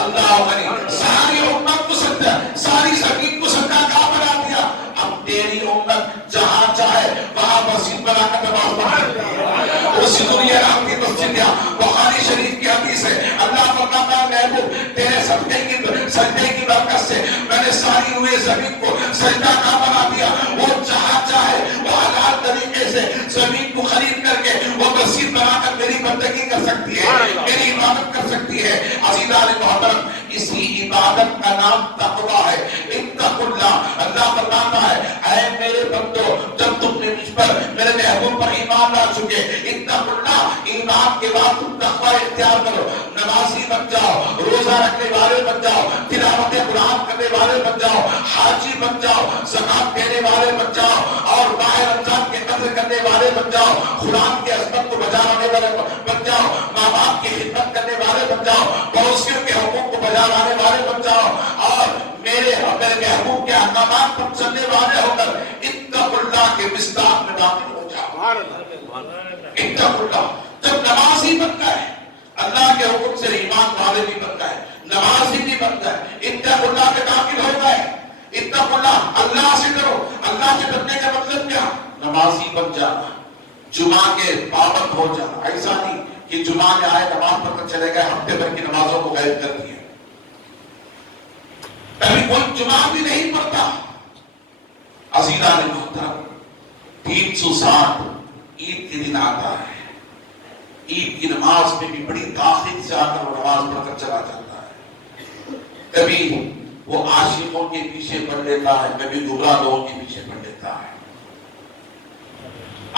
اللہ غنی، ساری امت کو سجدہ، ساری زمین کو سجدہ کا بنا دیا۔ اب تیری امت جہاں چاہے وہاں مسجد بنا کر نماز پڑھے، اسی نوری العربی مسجد یا بخاری شریف کی حدیث ہے، اللہ فرماتا ہے محبوب تیرے سجدے کی برکت سے میں نے ساری روئے زمین کو سجدہ کا بنا دیا۔ وہ جہاں چاہے وہ حلال طریقے سے زمین کو خرید کر کے وہ مسجد بنا کر میری بندگی کر سکتی ہے، میری عبادت کر سکتی ہے۔ عزیزان محترم، اسی عبادت کا نام تقویٰ ہے۔ اتقوا اللہ، اللہ فرماتا ہے اے میرے بندو جب تم نے مجھ پر میرے محبوب پر ایمان لا چکے، اتقوا اللہ، ایمان کے بعد تم تقویٰ اختیار کرو، نمازی بن جاؤ، روزہ رکھنے والے بن جاؤ، تلاوت قرآن کرنے والے بن جاؤ، حاجی بن جاؤ، زکات دینے والے بن جاؤ، اور ماہ رمضان کے قدر کرنے والے بن جاؤ، قرآن کی عظمت کو بجانے والے بن جاؤ، ماں باپ کی خدمت کرنے والے بن جاؤ، پڑوسیوں کے حقوق کو بجا لانے والے بن جاؤ، اور میرے اور میرے محبوب کے احکامات پر چلنے والے ہو کر اتقوا اللہ کے مصداق میں داخل ہو جاؤ۔ اتقوا اللہ، جب نمازی بن گئے، اللہ کے حکم سے ایمان والے بھی بن گئے، نمازی بھی بن گئے، اتقوا اللہ کے داخل ہو گئے۔ اتقوا اللہ، اللہ سے ڈرو۔ اللہ سے ڈرنے کا مطلب کیا؟ نمازی بن جانا، جمعہ کے پابند ہو جانا۔ ایسا نہیں کہ جمعہ میں آئے نماز پڑھ کر چلے گئے، ہفتے بھر کی نمازوں کو غائب کر دیا، کبھی کوئی جمعہ بھی نہیں پڑھتا۔ عزیزان محترم، 360 عید کے دن آتا ہے، عید کی نماز میں بھی بڑی تاخیر سے آ کر وہ نماز پڑھ کر چلا جاتا ہے، کبھی وہ عاشقوں کے پیچھے پڑھ لیتا ہے، کبھی گمراہ لوگوں کے پیچھے پڑھ لیتا ہے۔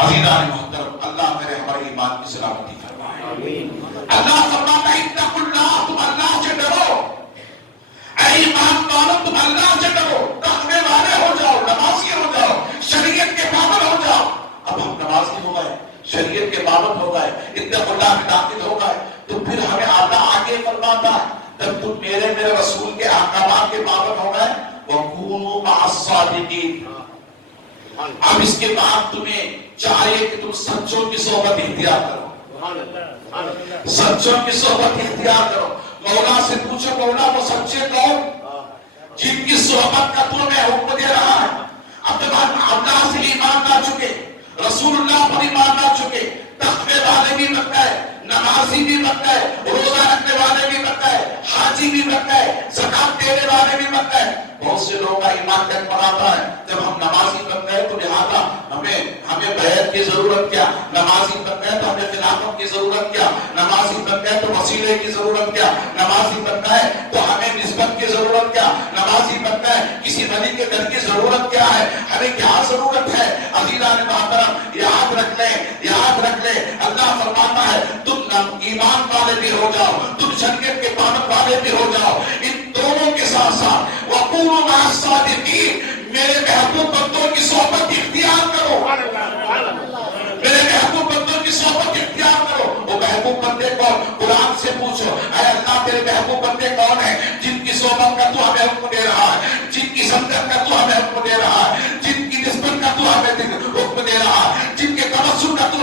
عزیزان محترم، اللہ میرے ہمارے ایمان کی سلامتی فرمائے۔ اللہ فرماتا ہے اتقوا اللہ، تم اللہ سے ڈرو، اے ایمان والو تم اللہ سے ڈرو، تقوی والے ہو جاؤ، نمازی ہو جاؤ، شریعت کے پابند ہو جاؤ۔ اب ہم نمازی ہو گئے، شریعت کے پابند ہو گئے، اتقوا اللہ میں داخل ہو گئے، تو پھر ہمیں اللہ آگے فرماتا ہے جب تم میرے رسول کے احکامات کے پابند ہو گئے، وَكُونُوا مَعَ الصَّادِقِينَ، اب اس کے بعد تمہیں چاہیے کہ تم سچوں کی صحبت اختیار کرو، سچوں کی صحبت اختیار کرو۔ مولا سے پوچھو مولا وہ سچے کون جن کی صحبت کا تمہیں حکم دے رہا ہے؟ اب اللہ سے ایمان لا چکے، رسول اللہ پر ایمان لا چکے، تقوی والے بھی بن گئے، نمازی بھی بن گئے، روزہ رکھنے والے بھی بن گئے، حاجی بھی بن گئے، زکات دینے والے بھی بن گئے۔ بہت سے لوگ کا ایمان کر پڑاتا ہے جب ہم نمازی بن گئے تو لہذا ہمیں بیعت کی ضرورت کیا، نمازی بن گئے تو ہمیں خلافت کی ضرورت کیا، نمازی بن گئے تو وسیلے کی ضرورت کیا، نمازی بن گئے تو ہمیں نسبت کی ضرورت کیا، نمازی بن گئے کسی ولی کے در کی ضرورت کیا ہے، ہمیں کیا ضرورت ہے؟ عزیزان محترم یاد رکھ لیں، یاد رکھ لیں، اللہ فرماتا ہے تم ایمان والے بھی ہو جاؤ، تم شریعت کے پابند والے بھی ہو جاؤ، ان دونوں کے ساتھ ساتھ وَقُولُوا مَعَ الصَّادِقِينَ، میرے محبوب بندوں کی صحبت اختیار کرو، میرے محبوب بندوں کی صحبت اختیار کرو۔ وہ محبوب بندے کون؟ قرآن سے پوچھو، اے اللہ تیرے محبوب بندے کون ہیں جن کی صحبت کا تو ہمیں حکم دے رہا ہے، جن کی سنگت کا تو ہمیں حکم دے رہا ہے، جن کی نسبت کا تو ہمیں حکم دے رہا ہے، جن کے تبسم کا تو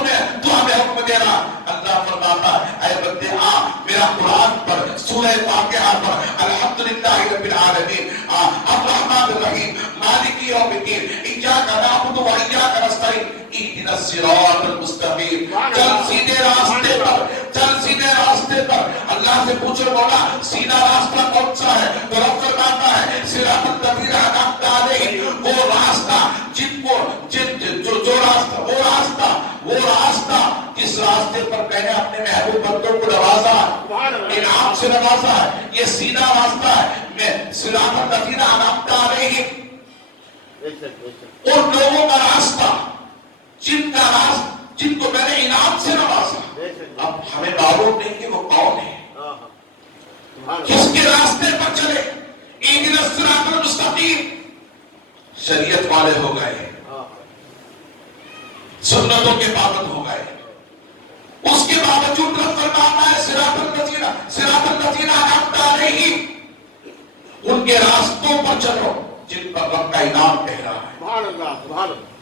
ہمیں حکم دے رہا ہے۔ اللہ فرماتا ہے اے بندے آ میرا قرآن پر، سورہ فاتحہ پر، الحمدللہ رب العالمین، الرحمن الرحیم، مالک یوم الدین، ایاک نعبد و ایاک نستعین، اہدنا الصراط المستقیم، چل سیدھے راستے پر، چل سیدھے راستے پر۔ اللہ سے پوچھو مولا سیدھا راستہ کون سا ہے؟ تو رب فرماتا ہے صراط الذین انعمت علیہم، وہ راستہ جن کو وہ راستہ جس راستے پر میں نے اپنے محبوب بندوں کو نوازا ہے، انعام سے نوازا ہے، یہ سیدھا راستہ ہے۔ میں صراط الذین انعمت علیہم، ان لوگوں کا راستہ جن کو میں نے انعام سے نوازا۔ اب ہمیں معلوم نہیں کہ وہ کون ہے، کس کے راستے پر چلے۔ اہدنا الصراط المستقیم، شریعت والے ہو گئے، سنتوں کے پابند ہو گئے، اس کے باوجود رب فرماتا ہے صراط الذین انعمت علیہم، ان کے راستوں پر چلو جن پر رب کا انعام کہہ رہا ہے۔ سبحان اللہ، سبحان اللہ۔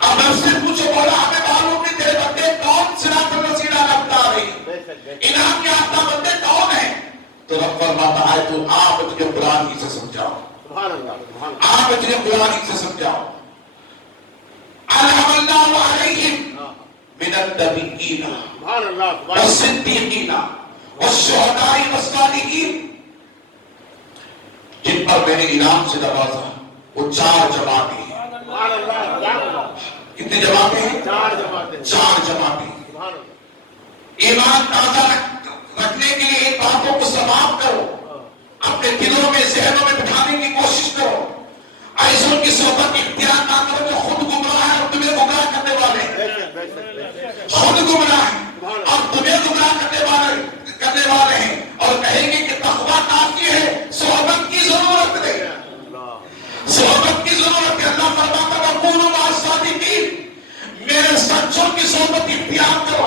اب آپ سے پوچھو مولا ہمیں معلوم نہیں تیرے بندے کون صراط الذین انعمت علیہم، انعام یافتہ بندے کون ہیں؟ تو رب فرماتا ہے تو آپ تجھے قرآن ہی سے سمجھاؤ، سبحان اللہ، آپ تجھے قرآن ہی سے سمجھاؤ۔ انعم اللہ علیہم من النبیین والصدیقین والشہداء والصالحین، جن پر میں نے انعام سے نوازا وہ چار جماعتیں ہیں۔ کتنی جماعتیں ہیں؟ چار جماعتیں۔ ایمان تازہ رکھنے کے لیے ان باتوں کو سماعت کرو، اپنے دلوں میں ذہنوں میں بٹھانے کی کوشش کرو، ایسوں کی صحبت اختیار نہ کرو جو خود گمراہ ہے اور تمہیں گمراہ کرنے والے ہیں، خود گمراہ ہیں اور تمہیں گمراہ کرنے والے ہیں، اور کہیں گے کہ تقویٰ کافی ہے، صحبت کی ضرورت نہیں، صحبت کی ضرورت ہے۔ اللہ فرماتا ہے وَقُولُوا مَعَ الصَّادِقِينَ، میرے سچوں کی صحبت اختیار کرو۔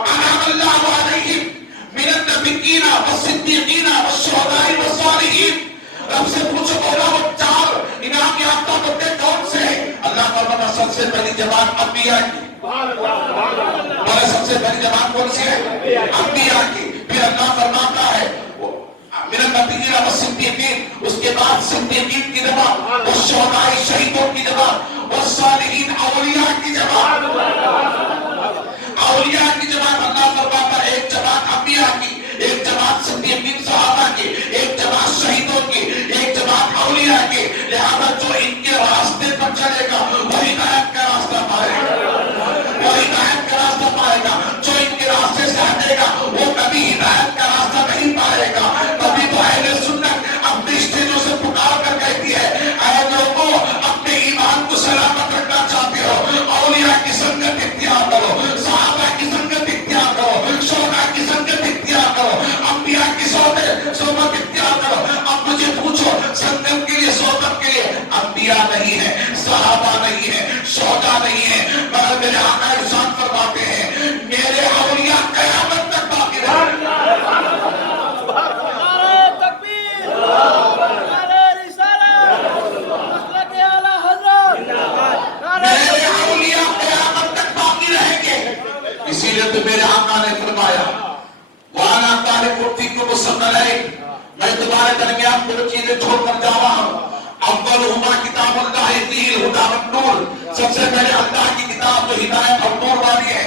انعم اللہ علیہم من النبیین والصدیقین والشہداء والصالحین، رب سے پوچھو مولا وہ چار انعام یافتہ بندے کون سے ہیں؟ اللہ فرماتا ہے سب سے پہلی جماعت انبیاء کی، اور سب سے پہلی جماعت کون سی ہے؟ انبیاء کی۔ پھر اللہ فرماتا ہے من النبیین والصدیقین، اس کے بعد صدیقین کی جماعت، والشہداء شہیدوں کی جماعت، والصالحین اولیاء کی جماعت، اولیاء کی جماعت۔ اللہ فرماتا ہے ایک جماعت انبیاء کی، ایک جماعت صدیقین صحابہ کی، ایک جماعت شہیدوں کی، ایک جماعت اولیاء کی۔ لہذا جو ان کے راستے پر چلے گا وہ ہدایت کا راستہ پائے گا، وہ ہدایت کا راستہ پائے گا۔ جو ان کے راستے سے ہٹے گا وہ کبھی ہدایت کا راستہ نہیں پائے گا۔ کبھی تو اہل سنت اپنے اسٹیجوں سے پکار کر کہتی ہے اے لوگوں اپنے ایمان کو سلامت رکھنا چاہتے ہو، اولیاء کی سنگت اختیار کرو، صحابہ کی سنگت اختیار کرو، شہداء کی سنگت اختیار کرو، انبیاء کی صحبت اختیار کرو۔ اب مجھے پوچھو سنگت کے لیے صحبت اسی لیے تو میرے آقا نے فرمایا وَأَنَا تَارِكُ فِيكُمُ الثَّقَلَيْنِ میں تمہارے درمیان دو چیزیں چھوڑ کر جا رہا ہوں اولہما کتاب اللہ فیہ الہدی والنور سب سے پہلے اللہ کی کتاب جو ہدایت اور نور والی ہے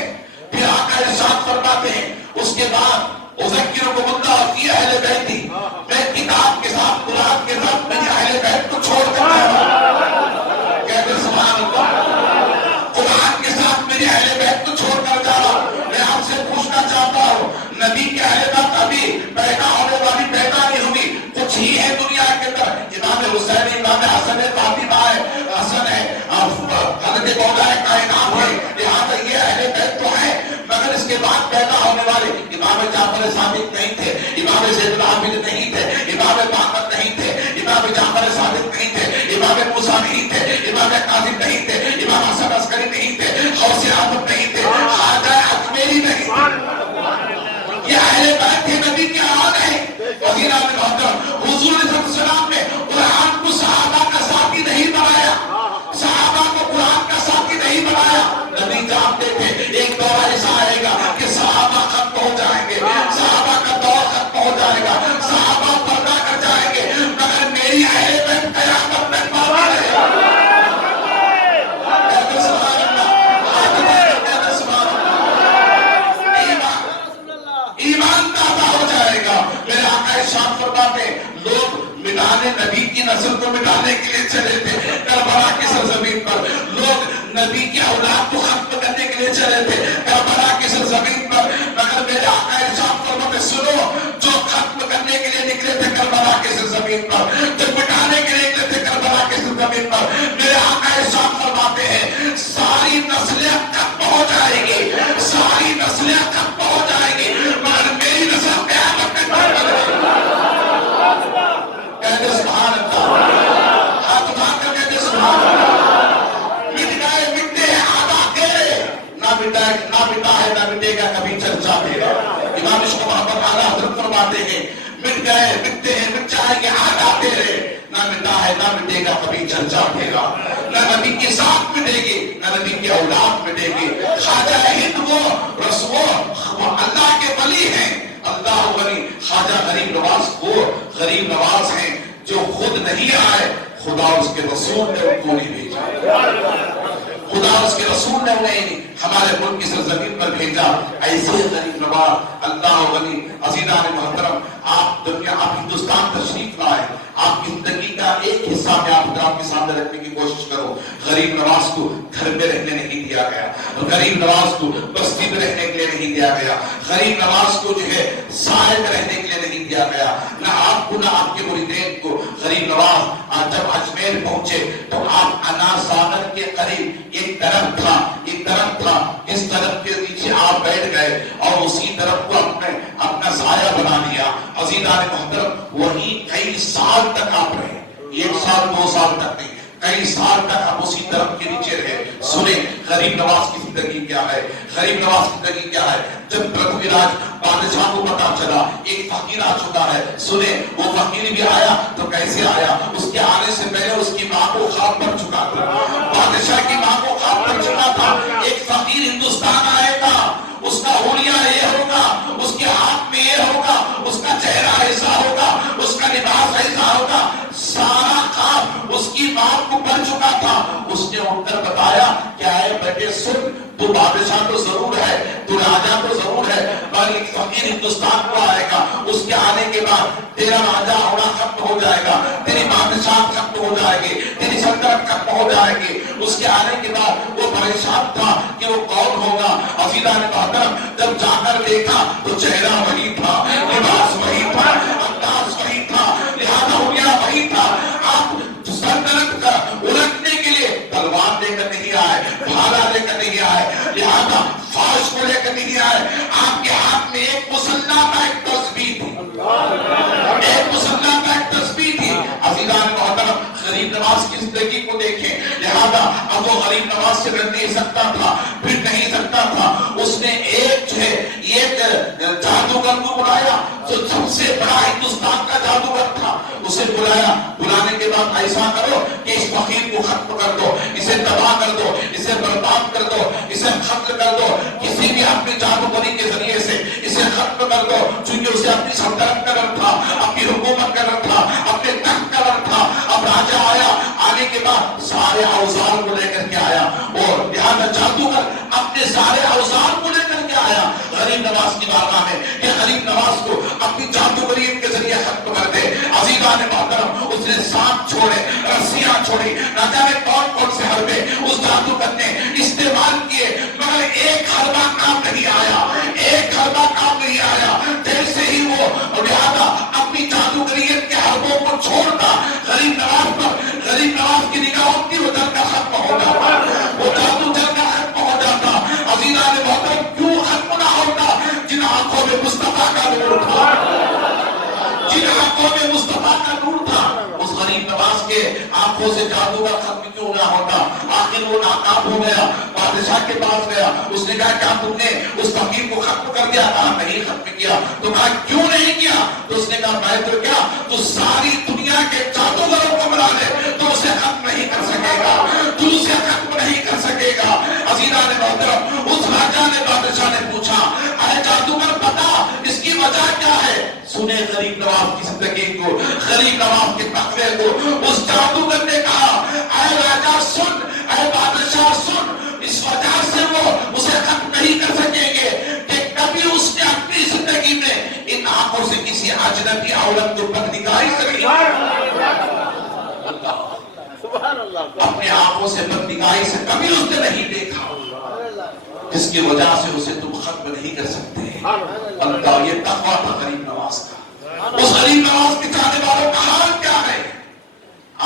پھر آقا ارشاد فرماتے ہیں اس کے بعد اذکرکم اللہ فی اہل بیتی میں کتاب کے ساتھ قرآن کے ساتھ میری اہل بیت کو چھوڑ کر جا رہا ہوں کہتے سبحان اللہ قرآن کے ساتھ میری اہل بیت کو چھوڑ کر جا رہا ہوں میں آپ سے پوچھنا چاہتا ہوں نبی کے اہل بیت ابھی پیدا ہونے والی پیدا نہیں ہوئی کچھ ہی ہے دنیا کے اندر امام حسین امام حسن فاطمہ ہے حسن ہے حضرت مولا کائنات ہے لہٰذا یہ اہل بیت تو ہے مگر اس کے بعد پیدا ہونے والے امام جعفر صادق نہیں تھے امام زید العابد نہیں تھے امام باقر نہیں تھے امام جعفر صادق نہیں تھے امام موسیٰ نہیں تھے امام کاظم نہیں تھے امام حسن عسکری نہیں تھے غوث اعظم نہیں تھے خواجہ اجمیری نہیں تھے یہ اہل بیت کے نبی کی اولاد ہے وزیران محترم حضور صلی اللہ علیہ وسلم نے قرآن کو صحابہ کا ساتھی نہیں بنایا صحابہ کو قرآن کا ساتھی نہیں بنایا نبی جانتے تھے ایک دور ایسا آئے گا کہ صحابہ ختم ہو جائیں گے صحابہ کا دور ختم ہو جائے گا صحابہ پردہ کر جائیں گے مگر میری اہل بیت قیامت تک باقی رہے گا کہتے سبحان اللہ کہتے سبحان اللہ ایمان تازہ ہو جائے گا میرے آقا ارشاد فرماتے لوگ مٹانے نبی کی نسل کو مٹانے کے لیے چلے تھے کربلا کی سرزمین پر لوگ نبی کی اولاد کو ختم کرنے کے لیے چلے تھے کربلا کی سرزمین پر مگر میرے آقا ارشاد فرماتے سنو جو ختم کرنے کے لیے نکلے تھے کربلا کی سرزمین پر جو مٹانے کے لیے نکلے تھے کربلا کی سرزمین پر میرے آقا ارشاد فرماتے ہیں ساری نسلیں ختم ہو جائے گی ساری نسلیں ختم ہو جائے گی مگر میری نسل قیامت تک برقرار رہے گی کہتے سبحان اللہ ہاتھ اٹھا کر کہتے سبحان اللہ مٹ گئے مٹتے ہیں آدھا تیرے نہ مٹا ہے نہ مٹے گا کبھی چرچا تیرا امام عشق محمد اعلیٰ حضرت فرماتے ہیں مٹ گئے مٹتے ہیں مٹ جائیں گے آدھا تیرے نہ مٹا ہے نہ مٹے گا کبھی چرچا تیرا نہ نبی کی ذات مٹے گی نہ نبی کی اولاد مٹے گی خواجہ ہند وہ اللہ کے ولی ہیں اللہ ولی خواجہ غریب نواز وہ غریب نواز ہیں جو خود نہیں آئے خدا اس کے رسول نے ان کو نہیں بھیجا خدا اس کے رسول نے انہیں ہمارے ملک کی سرزمین پر بھیجا ایسے غریب نواز اللہ ولی عزیزان محترم آپ ہندوستان تشریف لائے آپ کی زندگی کا ایک حصہ میں آپ کے سامنے رکھنے کی کوشش کرو غریب نواز کو گھر میں رہنے نہیں دیا گیا غریب نواز کو بستی میں رہنے کے لیے نہیں دیا گیا غریب نواز کو جو ہے سائے میں رہنے کے لیے نہیں دیا گیا نہ آپ کو نہ آپ کے مریدین کو غریب نواز جب اجمیر پہنچے تو آپ انا ساگر کے قریب ایک درخت تھا اس درخت کے نیچے آپ بیٹھ گئے اور اسی درخت کو اپنا سایہ بنا لیا عزیزان محترم وہی کئی سال تک آپ رہے 1 سال 2 سال تک نہیں کئی سال تک آپ اسی درخت کے نیچے رہے سنیں غریب نواز کی زندگی کیا ہے غریب نواز کی زندگی کیا ہے جب پرتھوی راج بادشاہ کو پتا چلا ایک فقیر آ چکا ہے سنیں وہ فقیر بھی آیا تو کیسے آیا اس کے آنے سے پہلے اس کی ماں کو خواب پڑ چکا تھا بادشاہ کی ماں کو خواب پڑ چکا تھا ایک فقیر ہندوستان آئے گا اس کا حلیہ یہ ہوگا اس کے ہاتھ میں یہ ہوگا اس کا چہرہ ایسا ہوگا اس کا لباس ایسا ہوگا سارا خواب اس کی ماں کو پڑ چکا تھا اس نے اٹھ کر بتایا کیا ہے بیٹے سن تو بادشاہ تو ضرور ہے تو راجہ تو ضرور ہے مگر ایک فقیر ہندوستان کو آئے گا اس کے آنے کے بعد تیرا راجہ ہونا ختم ہو جائے گا تیری بادشاہ ختم ہو جائے گی تیری سلطنت ختم ہو جائے گی اس کے آنے کے بعد وہ پریشان تھا کہ وہ کون ہوگا عزیزان محترم جب جا کر دیکھا تو چہرہ وہی تھا لباس وہی تھا انداز وہی تھا لہذا حلیہ وہی تھا آپ سلطنت کا الٹنے کے لیے تلوار لے کر نہیں آئے بھالا لے کر نہیں آئے لہذا فارش کو لے کر نہیں آئے آپ کے ہاتھ میں ایک مسلح کا ایک تسبیح تھی ایک مسلح کا ایک تسبیح تھی عزیزان محترم غریب نواز کی زندگی کو دیکھیں لہذا اب وہ غریب نواز سے رہ نہیں سکتا تھا پھر نہیں سکتا تھا اس نے ایک جو ہے ایک جادوگر کو بلایا جو سب سے بڑا ہندوستان کا جادوگر تھا اسے بلایا بلانے کے بعد ایسا کرو کہ اس فقیر کو ختم کر دو اسے تباہ کر دو اسے برباد کر دو اسے ختم کر دو کس کسی بھی اپنے جادوگری کے ذریعے سے اسے ختم کر دو، چونکہ اسے اپنی سلطنت کا ڈر تھا، اپنی حکومت کا ڈر تھا، اپنے تخت کا ڈر تھا۔ اب راجہ آیا، آنے کے بعد سارے اوزار کو لے کر کے آیا، اور لہذا جادوگر اپنے سارے اوزار کو لے کر کے آیا غریب نواز کی بارگاہ میں کہ غریب نواز کو اپنی جادوگری کے ذریعے ختم کر دے۔ عزیزان محترم، اس نے سانپ چھوڑے، رسیاں چھوڑی، نہ جانے کون کون سے حربے اس جادوگر نے استعمال کیے، مگر ایک حربہ کام نہیں آیا، ایک حربہ کام نہیں آیا۔ جیسے ہی وہ لہذا اپنی جادوگریت کے حربوں کو چھوڑتا غریب نواز پر، غریب نواز کی نگاہ ہوتی، وہ جل کر ختم ہو جاتا، وہ جادو جل کر ختم ہو جاتا۔ عزیزان محترم، کیوں ختم نہ ہوتا؟ جن آنکھوں میں مصطفیٰ کا نور تھا، جن آنکھوں میں مصطفیٰ کا نور تھا، اس غریب نواز کے آنکھوں سے جادو کا ختم کیوں نہ ہوتا؟ آخر وہ ناکام ہو گیا، بادشاہ کے پاس گیا، اس نے کہا کیا تم نے اس فقیر کو ختم کر دیا؟ کہا نہیں ختم کیا۔ تو کہا کیوں نہیں کیا؟ تو اس نے کہا میں تو کیا، تو ساری دنیا کے جادوگروں کو بلا لے، تو اسے ختم نہیں کر سکے گا، تو اسے ختم نہیں کر سکے گا۔ عزیزان محترم، اس راجہ نے، بادشاہ نے پوچھا اے جادوگر بتا اس کی وجہ کیا ہے؟ سنے غریب نواز کی زندگی کو، غریب نواز کے تقوی کو۔ اس جادوگر نے کہا اے راجہ سن، اے بادشاہ سن، اس وجہ سے وہ اسے ختم نہیں کر سکیں گے کہ کبھی اس نے اپنی زندگی میں ان آنکھوں سے کسی اجنبی عورت کو بدنگاہی سے نہیں، اپنے آنکھوں سے بدنگاہی سے کبھی اس نے نہیں دیکھا، جس کی وجہ سے اسے تم ختم نہیں کر سکتے۔ اللہ، یہ تقویٰ تھا غریب نواز کا۔ اس غریب نواز کے چاہنے والوں کا حال کیا ہے؟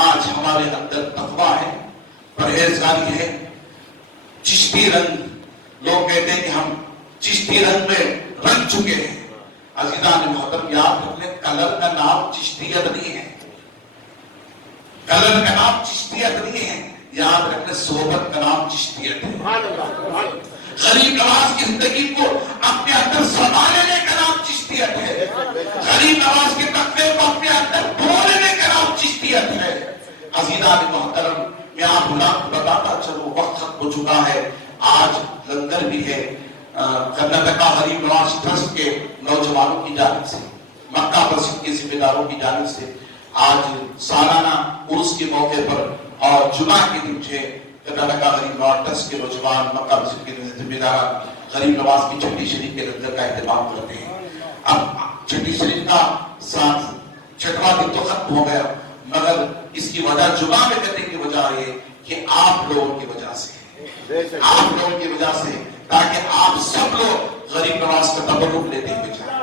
آج ہمارے اندر تقویٰ ہے، پرہیزگاری ہے، چشتی رنگ، لوگ کہتے ہیں کہ ہم چشتی رنگ میں رنگ چکے ہیں۔ عزیزان محترم، یاد رکھیں کلر کا نام چشتیت نہیں ہے، کلر کا نام چشتیت نہیں ہے، یاد رکھیں صحبت کا نام چشتیت ہے۔ غریب نواز کی زندگی کو اپنے اندر سنبھالے لینے کا نام چشتیت ہے، غریب نواز کے تقوی کو اپنے اندر بولنے کا نام چشتیت ہے۔ عزیزان محترم، میں آپ کو بتاتا چلو، وقت ختم ہو چکا ہے۔ آج لنگر بھی ہے کرناٹکا غریب نواز ٹرسٹ کے نوجوانوں کی جانب سے، مکہ مسجد کے ذمہ داروں کی جانب سے آج سالانہ عرس کے موقع پر اور جمعہ کے دن سے کرناٹکا غریب نواز ٹرسٹ کے نوجوان مکہ مسجد کے ذمہ دار غریب نواز کی چھٹی شریف کے لنگر کا اہتمام کرتے ہیں۔ اب چھٹی شریف کا 6واں دن تو ختم ہو گیا، مگر اس کی وجہ جمعہ میں کرنے کی وجہ یہ کہ آپ لوگوں کی وجہ سے، آپ لوگوں کی وجہ سے، تاکہ آپ سب لوگ غریب نواز کا تبرک لیتے ہوئے جائیں،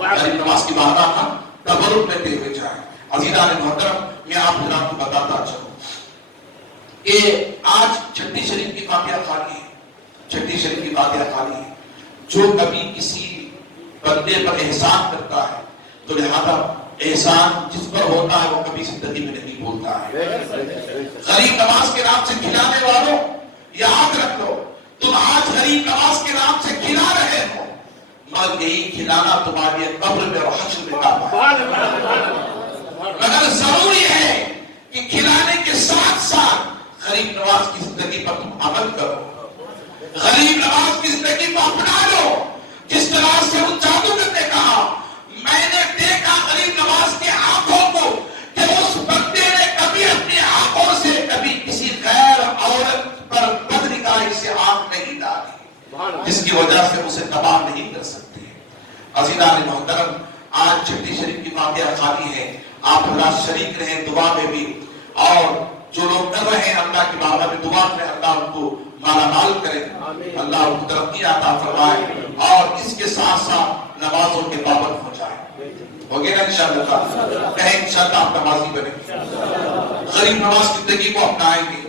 غریب نواز کی بارگاہ کا تبرک لیتے ہوئے جائیں۔ عزیزان محترم، میں آپ حضرات کو بتاتا چلوں کہ آج چھٹی شریف کی فاتحہ خانی ہے، چھٹی شریف کی فاتحہ خانی ہے۔ جو کبھی کسی بندے پر احسان کرتا ہے تو لہذا احسان جس پر ہوتا ہے وہ کبھی زندگی میں نہیں بھولتا ہے۔ غریب نواز کے نام سے کھلانے والوں، یاد رکھ لو تم آج غریب نواز کے نام سے کھلا رہے ہو، مگر یہی کھلانا تمہاری قبر میں اور حشر میں کام ہے۔ مگر ضروری ہے کہ کھلانے کے ساتھ ساتھ غریب نواز کی زندگی پر تم عمل کرو، غریب نواز کی زندگی کو اپنا لو۔ جس طرح سے ان جادوگر نے کہا میں نے دیکھا غریب نواز کی آنکھوں کو کہ اس بندے نے کبھی اپنی آنکھوں سے کبھی کسی غیر عورت پر بدنگاہی سے آنکھ نہیں ڈالی، جس کی وجہ سے اسے تباہ نہیں کر سکتے۔ عزیزان محترم، آج چھٹی شریف کی فاتحہ خانی ہے، آپ حضرات شریک رہیں دعا میں بھی، اور جو لوگ کر رہے ہیں اللہ کی بارگاہ میں دعا کریں اللہ ان کو مالا مال کرے، اللہ ان کو ترقی عطا فرمائے، اور اس کے ساتھ ساتھ نمازوں کے پابند ہو جائے۔ ہو گیا نا انشاءاللہ؟ کہیں انشاءاللہ آپ نمازی بنیں، غریب نواز کی زندگی کو اپنائیں گے۔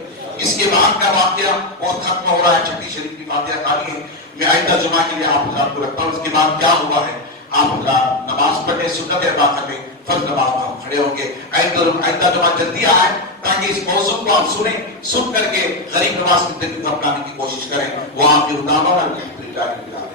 اس کے بعد کا واقعہ بہت ختم ہو رہا ہے، چھٹی شریف کی فاتحہ خانی ہے، میں آئندہ جمعہ کے لیے آپ حضرات کو رکھتا ہوں۔ اس کے بعد کیا ہوا ہے، آپ حضرات نماز پڑھیں، سنت ادا کریں، فرض نماز میں ہم کھڑے ہوں گے۔ آئندہ جمعہ جلدی آئے تاکہ اس موضوع کو آپ سن کر کے غریب نواز کی زندگی کو اپنانے کی کوشش کریں۔ وہ آپ کے اتابہ الحمدللہ۔